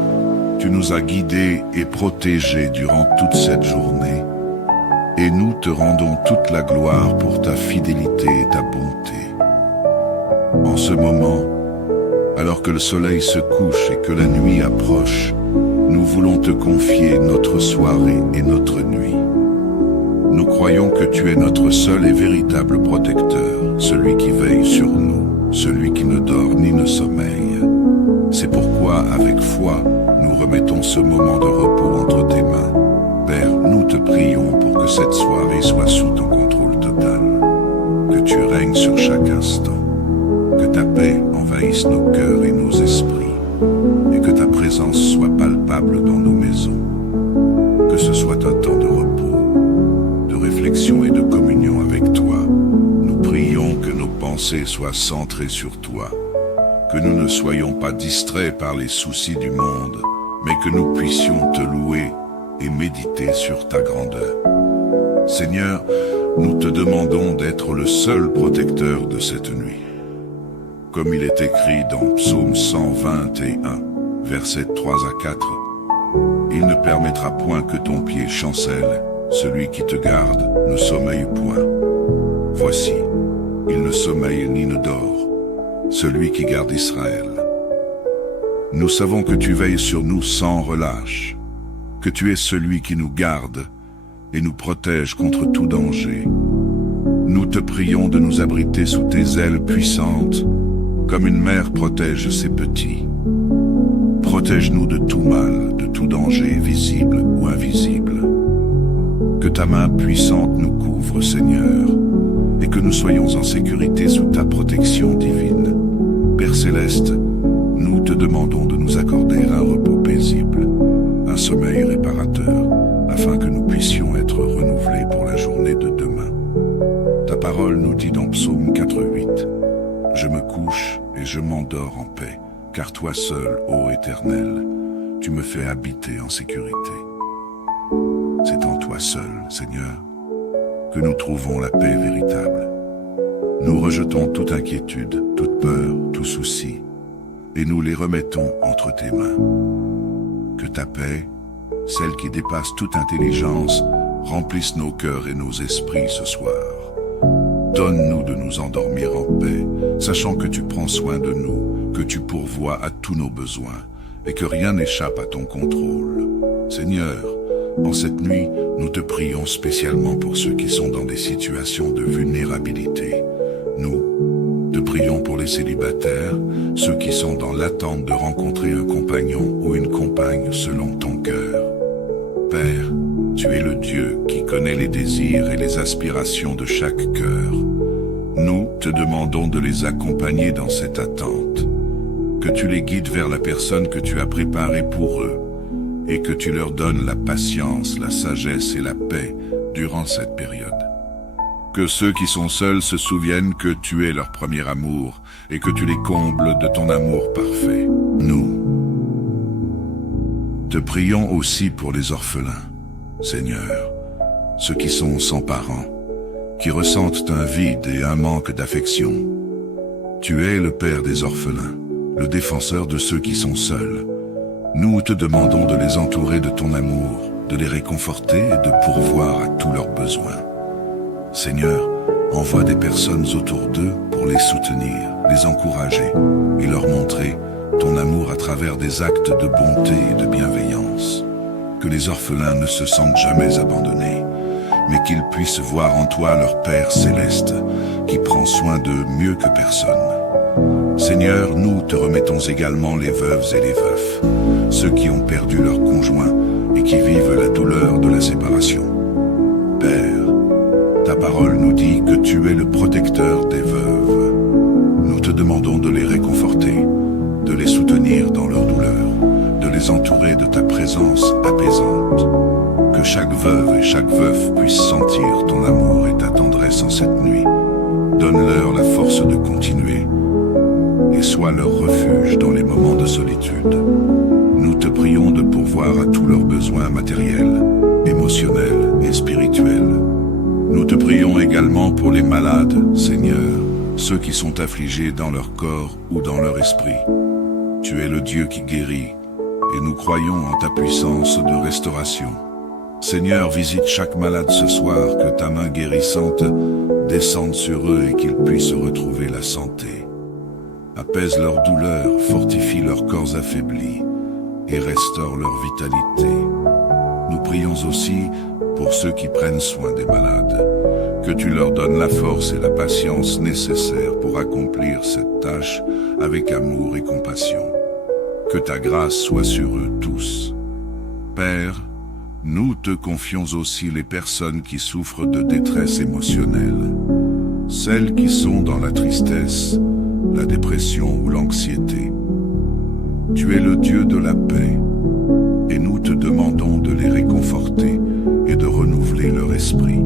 Tu nous as guidés et protégés durant toute cette journée, et nous te rendons toute la gloire pour ta fidélité et ta bonté. En ce moment, alors que le soleil se couche et que la nuit approche, nous voulons te confier notre soirée et notre nuit. Nous croyons que tu es notre seul et véritable protecteur, celui qui veille sur nous, celui qui ne dort ni ne sommeille. C'est pourquoi, avec foi, nous remettons ce moment de repos entre tes mains. Père, nous te prions pour que cette soirée soit sous ton contrôle total, que tu règnes sur chaque instant, que ta paix envahisse nos cœurs et nos esprits, et que ta présence soit palpable dans nos maisons. Que ce soit un temps de repos, de réflexion et de communion avec toi. Nous prions que nos pensées soient centrées sur toi, que nous ne soyons pas distraits par les soucis du monde, mais que nous puissions te louer et méditer sur ta grandeur. Seigneur, nous te demandons d'être le seul protecteur de cette nuit. Comme il est écrit dans Psaume 121, versets 3 à 4, « Il ne permettra point que ton pied chancelle, celui qui te garde ne sommeille point. Voici, il ne sommeille ni ne dort, celui qui garde Israël. Nous savons que tu veilles sur nous sans relâche, que tu es celui qui nous garde et nous protège contre tout danger. Nous te prions de nous abriter sous tes ailes puissantes, comme une mère protège ses petits. Protège-nous de tout mal, de tout danger, visible ou invisible. Que ta main puissante nous couvre, Seigneur, et que nous soyons en sécurité sous ta protection divine. Père Céleste, nous te demandons de nous accorder un repos paisible, un sommeil réparateur, afin que nous puissions être renouvelés pour la journée de demain. Ta parole nous dit dans Psaume 4:8, « Je me couche et je m'endors en paix, car toi seul, ô Éternel, tu me fais habiter en sécurité. » C'est en toi seul, Seigneur, que nous trouvons la paix véritable. Nous rejetons toute inquiétude, toute peur, tout souci, et nous les remettons entre tes mains. Que ta paix, celle qui dépasse toute intelligence, remplisse nos cœurs et nos esprits ce soir. Donne-nous de nous endormir en paix, sachant que tu prends soin de nous, que tu pourvois à tous nos besoins, et que rien n'échappe à ton contrôle. Seigneur, en cette nuit, nous te prions spécialement pour ceux qui sont dans des situations de vulnérabilité. Nous te prions pour les célibataires, ceux qui sont dans l'attente de rencontrer un compagnon ou une compagne selon ton cœur. Père, tu es le Dieu qui connaît les désirs et les aspirations de chaque cœur. Nous te demandons de les accompagner dans cette attente, que tu les guides vers la personne que tu as préparée pour eux, et que tu leur donnes la patience, la sagesse et la paix durant cette période. Que ceux qui sont seuls se souviennent que tu es leur premier amour et que tu les combles de ton amour parfait. Nous te prions aussi pour les orphelins, Seigneur, ceux qui sont sans parents, qui ressentent un vide et un manque d'affection. Tu es le Père des orphelins, le défenseur de ceux qui sont seuls. Nous te demandons de les entourer de ton amour, de les réconforter et de pourvoir à tous leurs besoins. Seigneur, envoie des personnes autour d'eux pour les soutenir, les encourager et leur montrer ton amour à travers des actes de bonté et de bienveillance. Que les orphelins ne se sentent jamais abandonnés, mais qu'ils puissent voir en toi leur Père céleste, qui prend soin d'eux mieux que personne. Seigneur, nous te remettons également les veuves et les veufs, ceux qui ont perdu leur conjoint et qui vivent la douleur de la séparation. Père, ta parole nous dit que tu es le protecteur des veuves. Nous te demandons de les réconforter, de les soutenir dans leur douleur, de les entourer de ta présence apaisante. Que chaque veuve et chaque veuf puisse sentir ton amour et ta tendresse en cette nuit. Donne-leur la force de continuer et sois leur refuge dans les moments de solitude. Nous te prions de pourvoir à tous leurs besoins matériels, émotionnels et spirituels. Nous te prions également pour les malades, Seigneur, ceux qui sont affligés dans leur corps ou dans leur esprit. Tu es le Dieu qui guérit, et nous croyons en ta puissance de restauration. Seigneur, visite chaque malade ce soir, que ta main guérissante descende sur eux et qu'ils puissent retrouver la santé. Apaise leur douleur, fortifie leurs corps affaiblis et restaure leur vitalité. Nous prions aussi pour ceux qui prennent soin des malades, que tu leur donnes la force et la patience nécessaires pour accomplir cette tâche avec amour et compassion. Que ta grâce soit sur eux tous. Père, nous te confions aussi les personnes qui souffrent de détresse émotionnelle, celles qui sont dans la tristesse, la dépression ou l'anxiété. Tu es le Dieu de la paix, et nous te demandons de les réconforter et de renouveler leur esprit.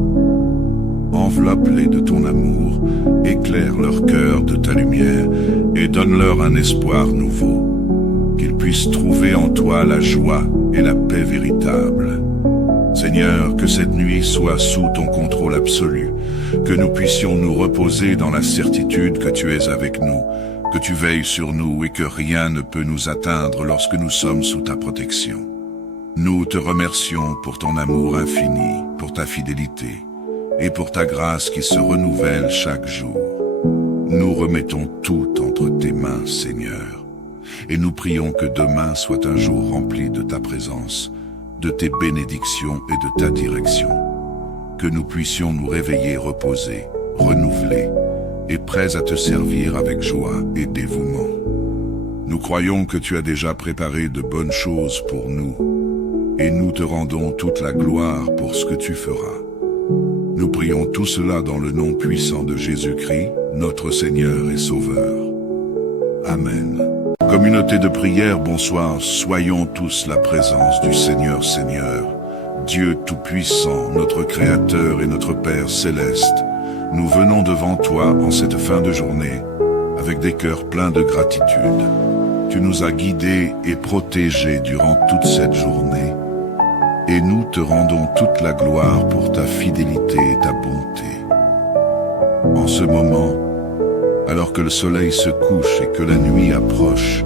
Enveloppe-les de ton amour, éclaire leur cœur de ta lumière et donne-leur un espoir nouveau, qu'ils puissent trouver en toi la joie et la paix véritable. Seigneur, que cette nuit soit sous ton contrôle absolu, que nous puissions nous reposer dans la certitude que tu es avec nous, que tu veilles sur nous et que rien ne peut nous atteindre lorsque nous sommes sous ta protection. Nous te remercions pour ton amour infini, pour ta fidélité et pour ta grâce qui se renouvelle chaque jour. Nous remettons tout entre tes mains, Seigneur, et nous prions que demain soit un jour rempli de ta présence, de tes bénédictions et de ta direction. Que nous puissions nous réveiller reposés, renouvelés et prêts à te servir avec joie et dévouement. Nous croyons que tu as déjà préparé de bonnes choses pour nous, et nous te rendons toute la gloire pour ce que tu feras. Nous prions tout cela dans le nom puissant de Jésus-Christ, notre Seigneur et Sauveur. Amen. Communauté de prière, bonsoir, soyons tous la présence du Seigneur, Dieu Tout-Puissant, notre Créateur et notre Père Céleste. Nous venons devant toi en cette fin de journée, avec des cœurs pleins de gratitude. Tu nous as guidés et protégés durant toute cette journée, et nous te rendons toute la gloire pour ta fidélité et ta bonté. En ce moment, alors que le soleil se couche et que la nuit approche,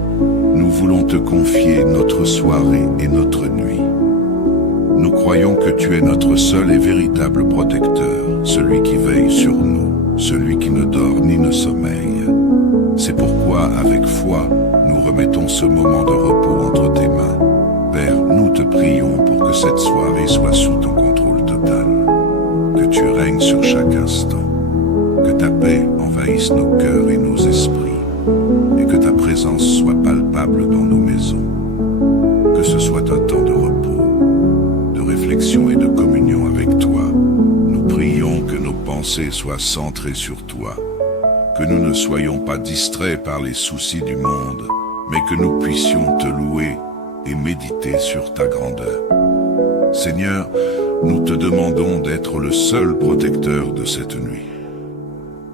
nous voulons te confier notre soirée et notre nuit. Nous croyons que tu es notre seul et véritable protecteur, celui qui veille sur nous, celui qui ne dort ni ne sommeille. C'est pourquoi, avec foi, nous remettons ce moment de repos entre tes mains. Père, nous te prions pour que cette soirée soit sous ton contrôle total, que tu règnes sur chaque instant, que ta paix envahisse nos cœurs et nos esprits, et que ta présence soit palpable dans nos maisons. Que ce soit un temps de repos, de réflexion et de communion avec toi. Nous prions que nos pensées soient centrées sur toi, que nous ne soyons pas distraits par les soucis du monde, mais que nous puissions te louer et méditer sur ta grandeur. Seigneur, nous te demandons d'être le seul protecteur de cette nuit.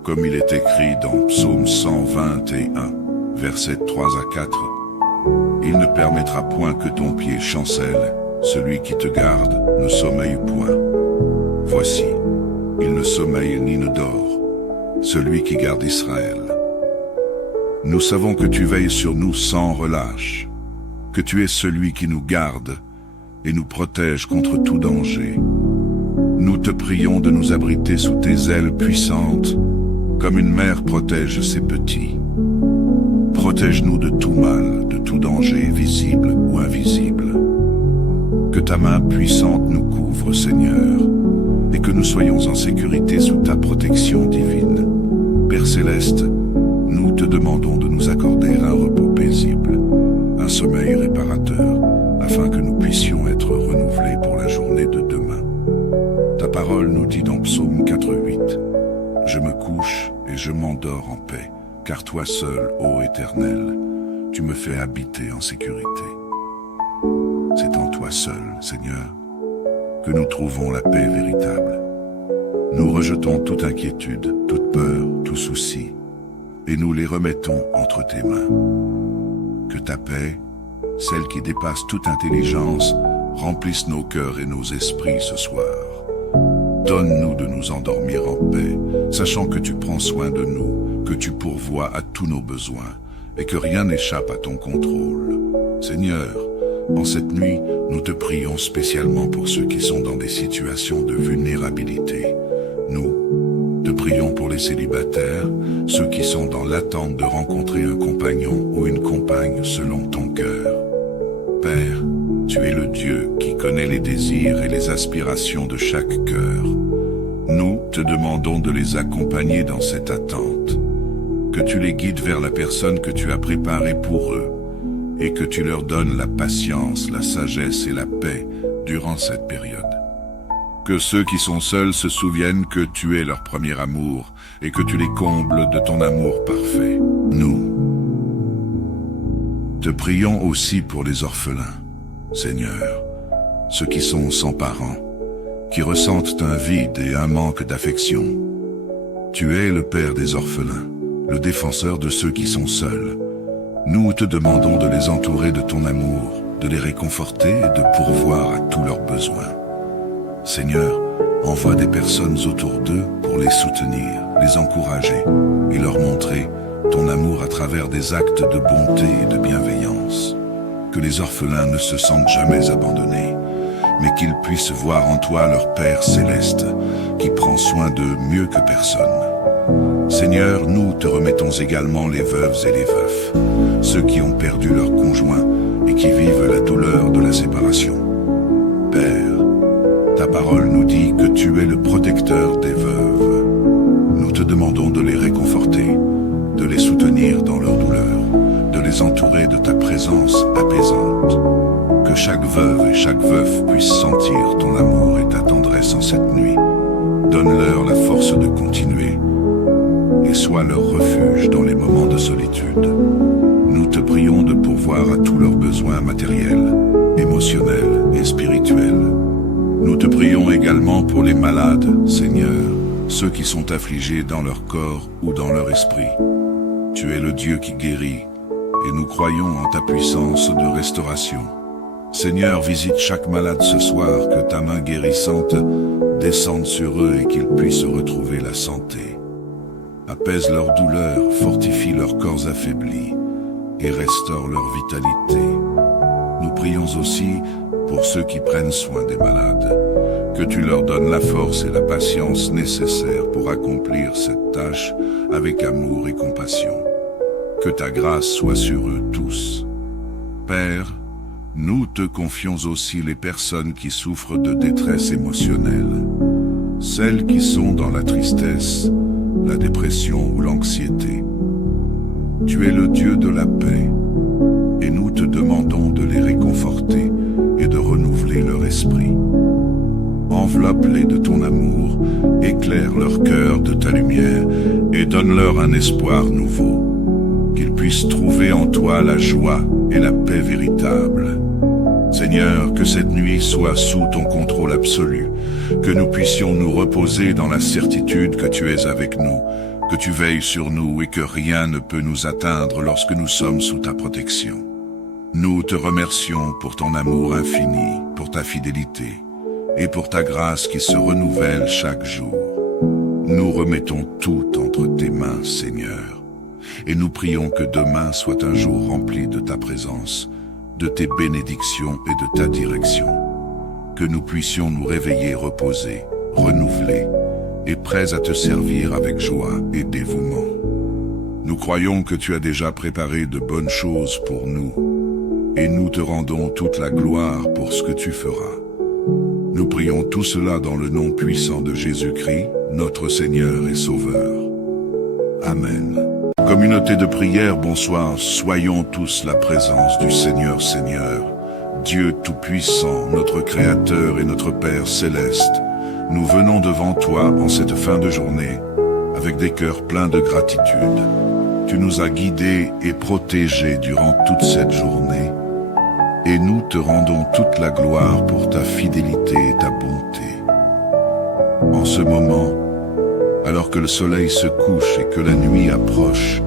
Comme il est écrit dans Psaume 121, versets 3 à 4, « Il ne permettra point que ton pied chancelle, celui qui te garde ne sommeille point. Voici, il ne sommeille ni ne dort, celui qui garde Israël. Nous savons que tu veilles sur nous sans relâche, que tu es celui qui nous garde et nous protège contre tout danger. Nous te prions de nous abriter sous tes ailes puissantes, comme une mère protège ses petits. Protège-nous de tout mal, de tout danger, visible ou invisible. Que ta main puissante nous couvre, Seigneur, et que nous soyons en sécurité sous ta protection divine. Père céleste, nous te demandons de nous accorder un repos paisible, un sommeil réparateur, afin que nous puissions être renouvelés pour la journée de demain. Ta parole nous dit dans Psaume 4:8, « Je me couche et je m'endors en paix, car toi seul, ô Éternel, tu me fais habiter en sécurité. » C'est en toi seul, Seigneur, que nous trouvons la paix véritable. Nous rejetons toute inquiétude, toute peur, tout souci, et nous les remettons entre tes mains. Que ta paix, celle qui dépasse toute intelligence, remplisse nos cœurs et nos esprits ce soir. Donne-nous de nous endormir en paix, sachant que tu prends soin de nous, que tu pourvois à tous nos besoins, et que rien n'échappe à ton contrôle. Seigneur, en cette nuit, nous te prions spécialement pour ceux qui sont dans des situations de vulnérabilité. Nous te prions pour les célibataires, ceux qui sont dans l'attente de rencontrer un compagnon ou une compagne selon ton cœur. Père, tu es le Dieu qui connaît les désirs et les aspirations de chaque cœur. Nous te demandons de les accompagner dans cette attente, que tu les guides vers la personne que tu as préparée pour eux, et que tu leur donnes la patience, la sagesse et la paix durant cette période. Que ceux qui sont seuls se souviennent que tu es leur premier amour et que tu les combles de ton amour parfait. Nous te prions aussi pour les orphelins, Seigneur, ceux qui sont sans parents, qui ressentent un vide et un manque d'affection. Tu es le Père des orphelins, le défenseur de ceux qui sont seuls. Nous te demandons de les entourer de ton amour, de les réconforter et de pourvoir à tous leurs besoins. Seigneur, envoie des personnes autour d'eux pour les soutenir, les encourager et leur montrer ton amour à travers des actes de bonté et de bienveillance. Que les orphelins ne se sentent jamais abandonnés, mais qu'ils puissent voir en toi leur Père céleste, qui prend soin d'eux mieux que personne. Seigneur, nous te remettons également les veuves et les veufs, ceux qui ont perdu leur conjoint et qui vivent la douleur de la séparation. Père, ta parole nous dit que tu es le protecteur des veuves. Nous te demandons de les réconforter, de les soutenir dans leur douleur, de les entourer de ta présence apaisante. Que chaque veuve et chaque veuf puisse sentir ton amour et ta tendresse en cette nuit. Donne-leur la force de continuer et sois leur refuge dans les moments de solitude. Nous te prions de pourvoir à tous leurs besoins matériels, émotionnels et spirituels. Nous te prions également pour les malades, Seigneur, ceux qui sont affligés dans leur corps ou dans leur esprit. Tu es le Dieu qui guérit, et nous croyons en ta puissance de restauration. Seigneur, visite chaque malade ce soir, que ta main guérissante descende sur eux et qu'ils puissent retrouver la santé. Apaise leur douleur, fortifie leurs corps affaiblis et restaure leur vitalité. Nous prions aussi pour ceux qui prennent soin des malades, que tu leur donnes la force et la patience nécessaires pour accomplir cette tâche avec amour et compassion. Que ta grâce soit sur eux tous. Père, nous te confions aussi les personnes qui souffrent de détresse émotionnelle, celles qui sont dans la tristesse, la dépression ou l'anxiété. Tu es le Dieu de la paix, et nous te demandons de les réconforter et de renouveler leur esprit. Enveloppe-les de ton amour, éclaire leur cœur de ta lumière et donne-leur un espoir nouveau. Qu'ils puissent trouver en toi la joie et la paix véritable. Seigneur, que cette nuit soit sous ton contrôle absolu, que nous puissions nous reposer dans la certitude que tu es avec nous, que tu veilles sur nous et que rien ne peut nous atteindre lorsque nous sommes sous ta protection. Nous te remercions pour ton amour infini, pour ta fidélité et pour ta grâce qui se renouvelle chaque jour. Nous remettons tout entre tes mains, Seigneur. et nous prions que demain soit un jour rempli de ta présence, de tes bénédictions et de ta direction. Que nous puissions nous réveiller reposés, renouvelés et prêts à te servir avec joie et dévouement. Nous croyons que tu as déjà préparé de bonnes choses pour nous, et nous te rendons toute la gloire pour ce que tu feras. Nous prions tout cela dans le nom puissant de Jésus-Christ, notre Seigneur et Sauveur. Amen. Communauté de prière, bonsoir, soyons tous la présence du Seigneur, Dieu Tout-Puissant, notre Créateur et notre Père Céleste. Nous venons devant toi en cette fin de journée, avec des cœurs pleins de gratitude. Tu nous as guidés et protégés durant toute cette journée, et nous te rendons toute la gloire pour ta fidélité et ta bonté. En ce moment, alors que le soleil se couche et que la nuit approche,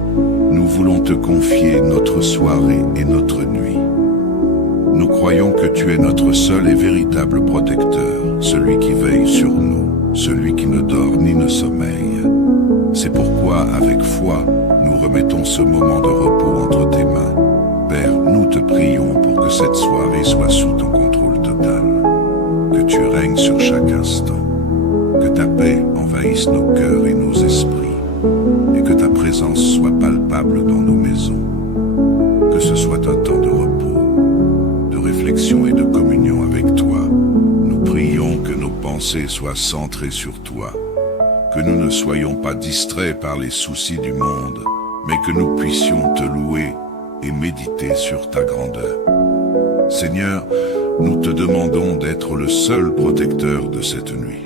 nous voulons te confier notre soirée et notre nuit. Nous croyons que tu es notre seul et véritable protecteur, celui qui veille sur nous, celui qui ne dort ni ne sommeille. C'est pourquoi, avec foi, nous remettons ce moment de repos entre tes mains. Père, nous te prions pour que cette soirée soit sous ton contrôle total, que tu règnes sur chaque instant, que ta paix envahisse nos cœurs et nos esprits, et que ta présence soit palpable dans nos maisons. Que ce soit un temps de repos, de réflexion et de communion avec toi. Nous prions que nos pensées soient centrées sur toi, que nous ne soyons pas distraits par les soucis du monde, mais que nous puissions te louer et méditer sur ta grandeur. Seigneur, nous te demandons d'être le seul protecteur de cette nuit.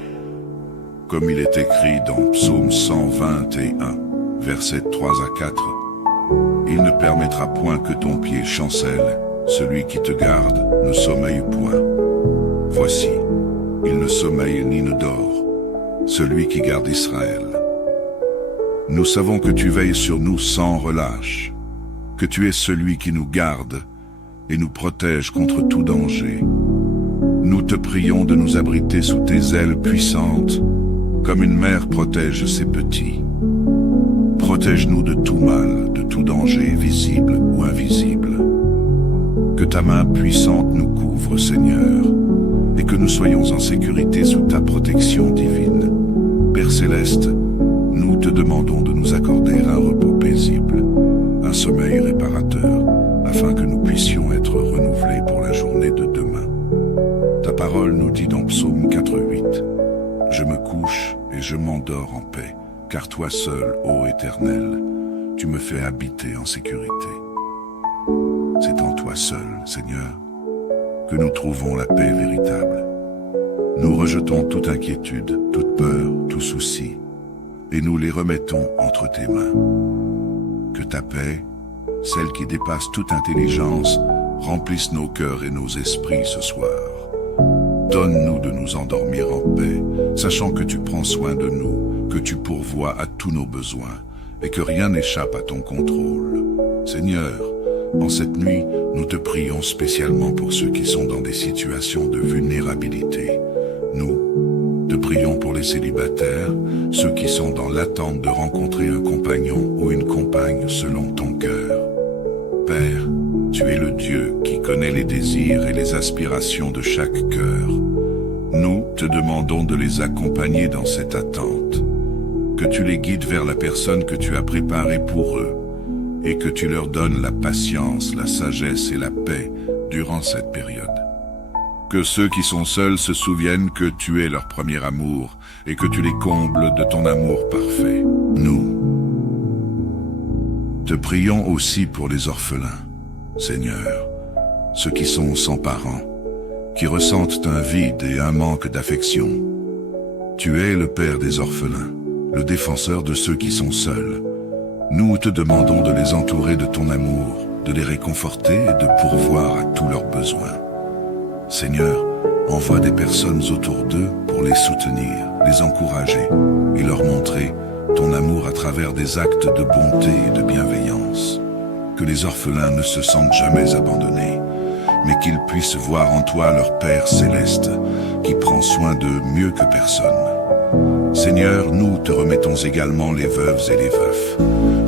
Comme il est écrit dans Psaume 121, versets 3 à 4, « Il ne permettra point que ton pied chancelle, celui qui te garde ne sommeille point. Voici, il ne sommeille ni ne dort, celui qui garde Israël. Nous savons que tu veilles sur nous sans relâche, que tu es celui qui nous garde et nous protège contre tout danger. Nous te prions de nous abriter sous tes ailes puissantes, comme une mère protège ses petits. Protège-nous de tout mal, de tout danger visible ou invisible. Que ta main puissante nous couvre, Seigneur, et que nous soyons en sécurité sous ta protection divine. Père Céleste, nous te demandons de nous accorder un repos paisible, un sommeil réparateur, afin que nous puissions être renouvelés pour la journée de demain. Ta parole nous dit dans Psaume 4:8, « Je me couche et je m'endors en paix, car toi seul, ô Éternel, tu me fais habiter en sécurité. » C'est en toi seul, Seigneur, que nous trouvons la paix véritable. Nous rejetons toute inquiétude, toute peur, tout souci, et nous les remettons entre tes mains. Que ta paix, celle qui dépasse toute intelligence, remplisse nos cœurs et nos esprits ce soir. Donne-nous de nous endormir en paix, sachant que tu prends soin de nous, que tu pourvois à tous nos besoins, et que rien n'échappe à ton contrôle. Seigneur, en cette nuit, nous te prions spécialement pour ceux qui sont dans des situations de vulnérabilité. Nous te prions pour les célibataires, ceux qui sont dans l'attente de rencontrer un compagnon ou une compagne selon ton cœur. Père, tu es le Dieu qui connaît les désirs et les aspirations de chaque cœur. Nous te demandons de les accompagner dans cette attente, que tu les guides vers la personne que tu as préparée pour eux, et que tu leur donnes la patience, la sagesse et la paix durant cette période. Que ceux qui sont seuls se souviennent que tu es leur premier amour et que tu les combles de ton amour parfait. Nous te prions aussi pour les orphelins, Seigneur, ceux qui sont sans parents, qui ressentent un vide et un manque d'affection. Tu es le Père des orphelins, le défenseur de ceux qui sont seuls. Nous te demandons de les entourer de ton amour, de les réconforter et de pourvoir à tous leurs besoins. Seigneur, envoie des personnes autour d'eux pour les soutenir, les encourager et leur montrer ton amour à travers des actes de bonté et de bienveillance. Que les orphelins ne se sentent jamais abandonnés, mais qu'ils puissent voir en toi leur Père céleste, qui prend soin d'eux mieux que personne. Seigneur, nous te remettons également les veuves et les veufs,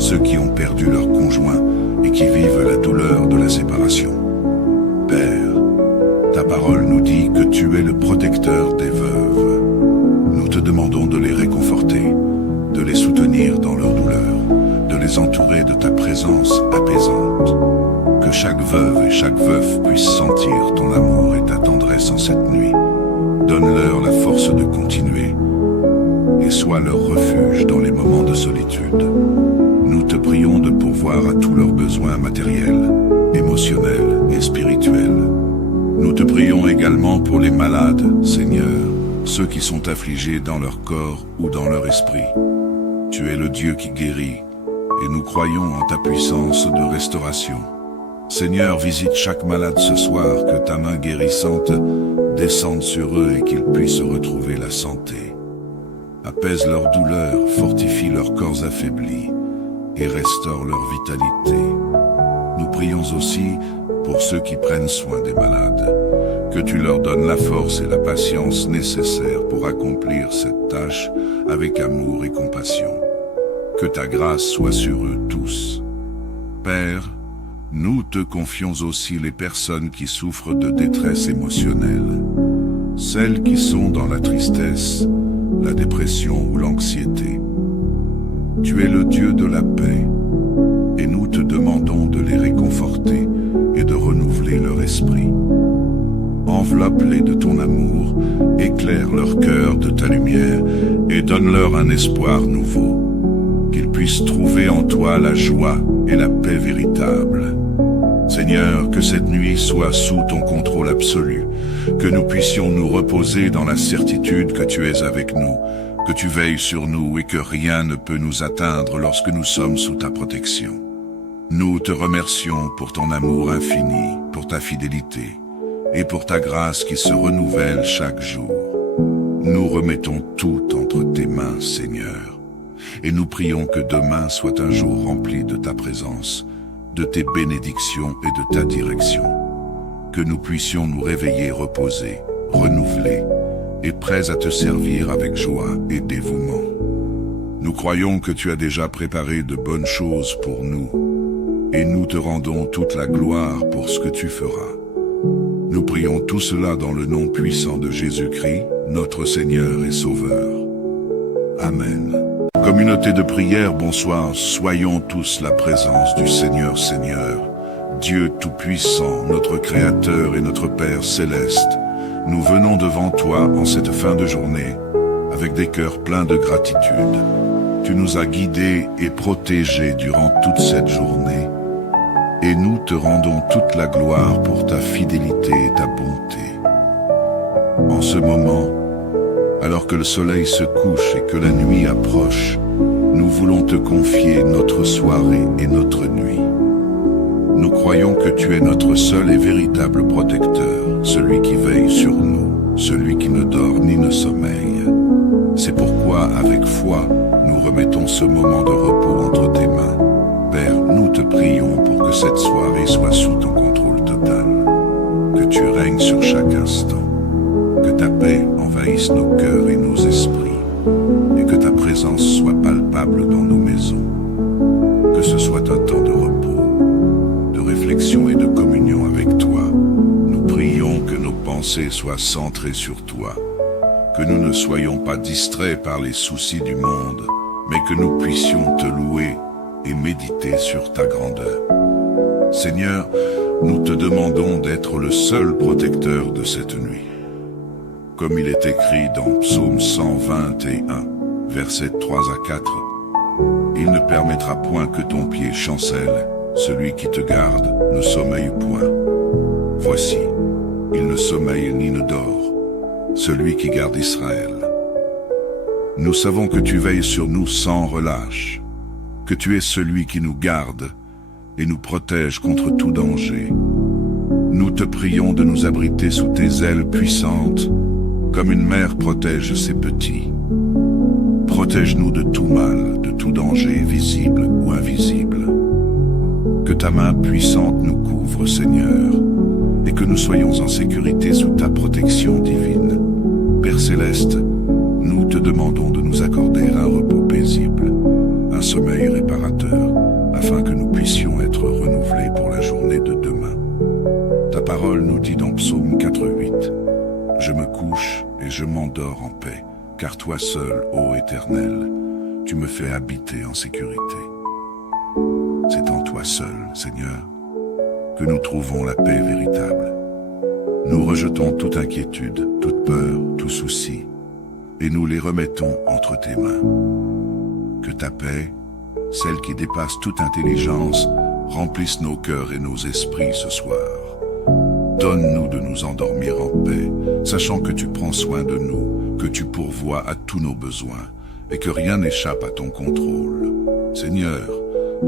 ceux qui ont perdu leur conjoint et qui vivent la douleur de la séparation. Père, ta parole nous dit que tu es le protecteur des veuves. Nous te demandons de les réconforter, de les soutenir dans leur douleur, de les entourer de ta présence apaisante. Que chaque veuve et chaque veuf puisse sentir ton amour et ta tendresse en cette nuit. Donne-leur la force de continuer et sois leur refuge dans les moments de solitude. Nous te prions de pourvoir à tous leurs besoins matériels, émotionnels et spirituels. Nous te prions également pour les malades, Seigneur, ceux qui sont affligés dans leur corps ou dans leur esprit. Tu es le Dieu qui guérit, et nous croyons en ta puissance de restauration. Seigneur, visite chaque malade ce soir, que ta main guérissante descende sur eux et qu'ils puissent retrouver la santé. Apaise leur douleur, fortifie leurs corps affaiblis et restaure leur vitalité. Nous prions aussi pour ceux qui prennent soin des malades, que tu leur donnes la force et la patience nécessaires pour accomplir cette tâche avec amour et compassion. Que ta grâce soit sur eux tous. Père, nous te confions aussi les personnes qui souffrent de détresse émotionnelle, celles qui sont dans la tristesse, la dépression ou l'anxiété. Tu es le Dieu de la paix, et nous te demandons de les réconforter et de renouveler leur esprit. Enveloppe-les de ton amour, éclaire leur cœur de ta lumière et donne-leur un espoir nouveau, qu'ils puissent trouver en toi la joie et la paix véritable. Seigneur, que cette nuit soit sous ton contrôle absolu, que nous puissions nous reposer dans la certitude que tu es avec nous, que tu veilles sur nous et que rien ne peut nous atteindre lorsque nous sommes sous ta protection. Nous te remercions pour ton amour infini, pour ta fidélité et pour ta grâce qui se renouvelle chaque jour. Nous remettons tout entre tes mains, Seigneur, et nous prions que demain soit un jour rempli de ta présence, de tes bénédictions et de ta direction. Que nous puissions nous réveiller reposés, renouvelés et prêts à te servir avec joie et dévouement. Nous croyons que tu as déjà préparé de bonnes choses pour nous, et nous te rendons toute la gloire pour ce que tu feras. Nous prions tout cela dans le nom puissant de Jésus-Christ, notre Seigneur et Sauveur. Amen. Communauté de prière, bonsoir, soyons tous la présence du Seigneur, Dieu Tout-Puissant, notre Créateur et notre Père Céleste. Nous venons devant toi en cette fin de journée, avec des cœurs pleins de gratitude. Tu nous as guidés et protégés durant toute cette journée, et nous te rendons toute la gloire pour ta fidélité et ta bonté. En ce moment, alors que le soleil se couche et que la nuit approche, nous voulons te confier notre soirée et notre nuit. Nous croyons que tu es notre seul et véritable protecteur, celui qui veille sur nous, celui qui ne dort ni ne sommeille. C'est pourquoi, avec foi, nous remettons ce moment de repos entre tes mains. Père, nous te prions pour que cette soirée soit sous ton contrôle total, que tu règnes sur chaque instant, que ta paix envahisse nos cœurs et nos esprits, et que ta présence soit palpable dans nos maisons. Que ce soit un temps de repos, de réflexion et de communion avec toi. Nous prions que nos pensées soient centrées sur toi, que nous ne soyons pas distraits par les soucis du monde, mais que nous puissions te louer et méditer sur ta grandeur. Seigneur, nous te demandons d'être le seul protecteur de cette nuit. Comme il est écrit dans Psaume 121, versets 3 à 4, « Il ne permettra point que ton pied chancelle, celui qui te garde ne sommeille point. Voici, il ne sommeille ni ne dort, celui qui garde Israël. Nous savons que tu veilles sur nous sans relâche, que tu es celui qui nous garde et nous protège contre tout danger. Nous te prions de nous abriter sous tes ailes puissantes, comme une mère protège ses petits. Protège-nous de tout mal, de tout danger, visible ou invisible. Que ta main puissante nous couvre, Seigneur, et que nous soyons en sécurité sous ta protection divine. Père Céleste, nous te demandons de nous accorder un repos paisible, un sommeil réparateur, puissions être renouvelés pour la journée de demain. Ta parole nous dit dans Psaume 4:8, « Je me couche et je m'endors en paix, car toi seul, ô Éternel, tu me fais habiter en sécurité. » C'est en toi seul, Seigneur, que nous trouvons la paix véritable. Nous rejetons toute inquiétude, toute peur, tout souci, et nous les remettons entre tes mains. Que ta paix, celle qui dépasse toute intelligence, remplisse nos cœurs et nos esprits ce soir. Donne-nous de nous endormir en paix, sachant que tu prends soin de nous, que tu pourvois à tous nos besoins, et que rien n'échappe à ton contrôle. Seigneur,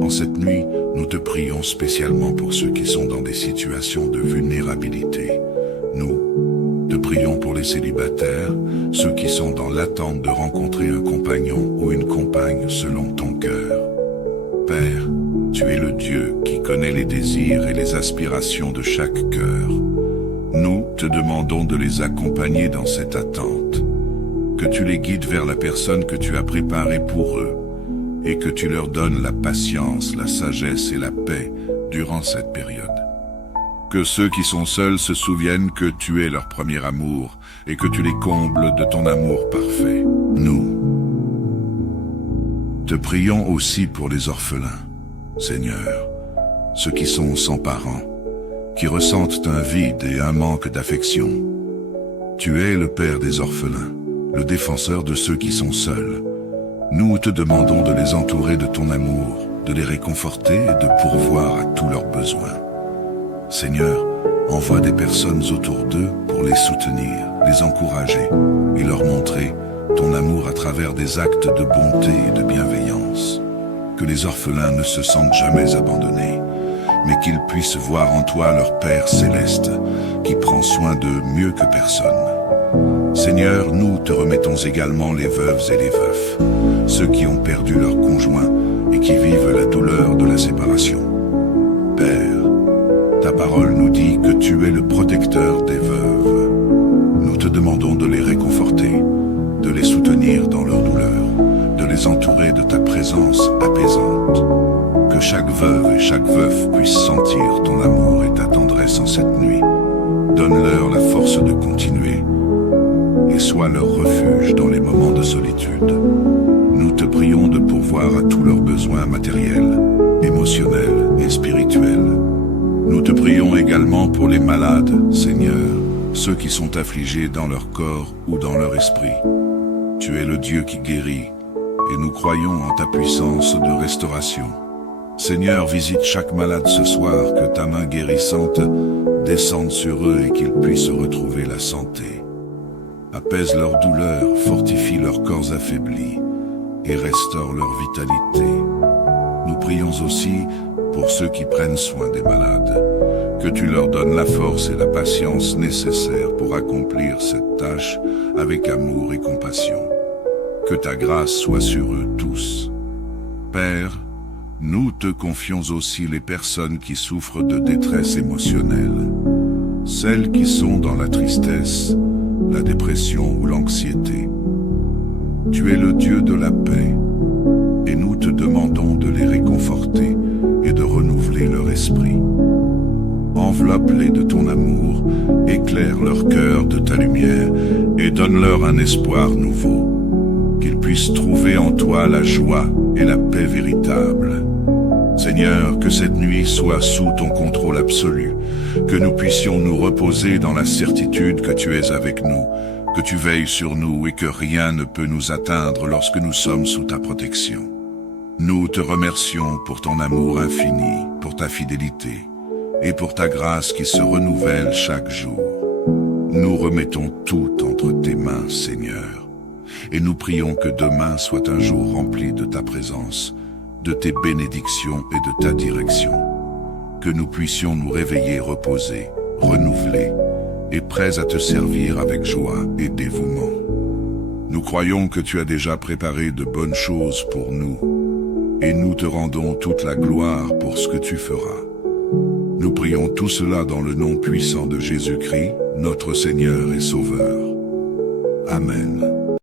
en cette nuit, nous te prions spécialement pour ceux qui sont dans des situations de vulnérabilité. Nous te prions pour les célibataires, ceux qui sont dans l'attente de rencontrer un compagnon ou une compagne selon ton cœur. Père, tu es le Dieu qui connaît les désirs et les aspirations de chaque cœur. Nous te demandons de les accompagner dans cette attente, que tu les guides vers la personne que tu as préparée pour eux, et que tu leur donnes la patience, la sagesse et la paix durant cette période. Que ceux qui sont seuls se souviennent que tu es leur premier amour et que tu les combles de ton amour parfait. Nous te prions aussi pour les orphelins, Seigneur, ceux qui sont sans parents, qui ressentent un vide et un manque d'affection. Tu es le Père des orphelins, le défenseur de ceux qui sont seuls. Nous te demandons de les entourer de ton amour, de les réconforter et de pourvoir à tous leurs besoins. Seigneur, envoie des personnes autour d'eux pour les soutenir, les encourager et leur montrer ton amour à travers des actes de bonté et de bienveillance. Que les orphelins ne se sentent jamais abandonnés, mais qu'ils puissent voir en toi leur Père céleste, qui prend soin d'eux mieux que personne. Seigneur, nous te remettons également les veuves et les veufs, ceux qui ont perdu leur conjoint et qui vivent la douleur de la séparation. Père, ta parole nous dit que tu es le protecteur des veuves. Nous te demandons de les réconforter, de les soutenir dans leur douleur, de les entourer de ta présence apaisante. Que chaque veuve et chaque veuf puisse sentir ton amour et ta tendresse en cette nuit. Donne-leur la force de continuer et sois leur refuge dans les moments de solitude. Nous te prions de pourvoir à tous leurs besoins matériels, émotionnels et spirituels. Nous te prions également pour les malades, Seigneur, ceux qui sont affligés dans leur corps ou dans leur esprit. Tu es le Dieu qui guérit, et nous croyons en ta puissance de restauration. Seigneur, visite chaque malade ce soir, que ta main guérissante descende sur eux et qu'ils puissent retrouver la santé. Apaise leur douleur, fortifie leurs corps affaiblis et restaure leur vitalité. Nous prions aussi pour ceux qui prennent soin des malades, que tu leur donnes la force et la patience nécessaires pour accomplir cette tâche avec amour et compassion. Que ta grâce soit sur eux tous. Père, nous te confions aussi les personnes qui souffrent de détresse émotionnelle, celles qui sont dans la tristesse, la dépression ou l'anxiété. Tu es le Dieu de la paix, et nous te demandons de les réconforter et de renouveler leur esprit. Enveloppe-les de ton amour, éclaire leur cœur de ta lumière et donne-leur un espoir nouveau, qu'ils puissent trouver en toi la joie et la paix véritable. Seigneur, que cette nuit soit sous ton contrôle absolu, que nous puissions nous reposer dans la certitude que tu es avec nous, que tu veilles sur nous et que rien ne peut nous atteindre lorsque nous sommes sous ta protection. Nous te remercions pour ton amour infini, pour ta fidélité et pour ta grâce qui se renouvelle chaque jour. Nous remettons tout entre tes mains, Seigneur, et nous prions que demain soit un jour rempli de ta présence, de tes bénédictions et de ta direction. Que nous puissions nous réveiller reposés, renouvelés et prêts à te servir avec joie et dévouement. Nous croyons que tu as déjà préparé de bonnes choses pour nous, et nous te rendons toute la gloire pour ce que tu feras. Nous prions tout cela dans le nom puissant de Jésus-Christ, notre Seigneur et Sauveur. Amen.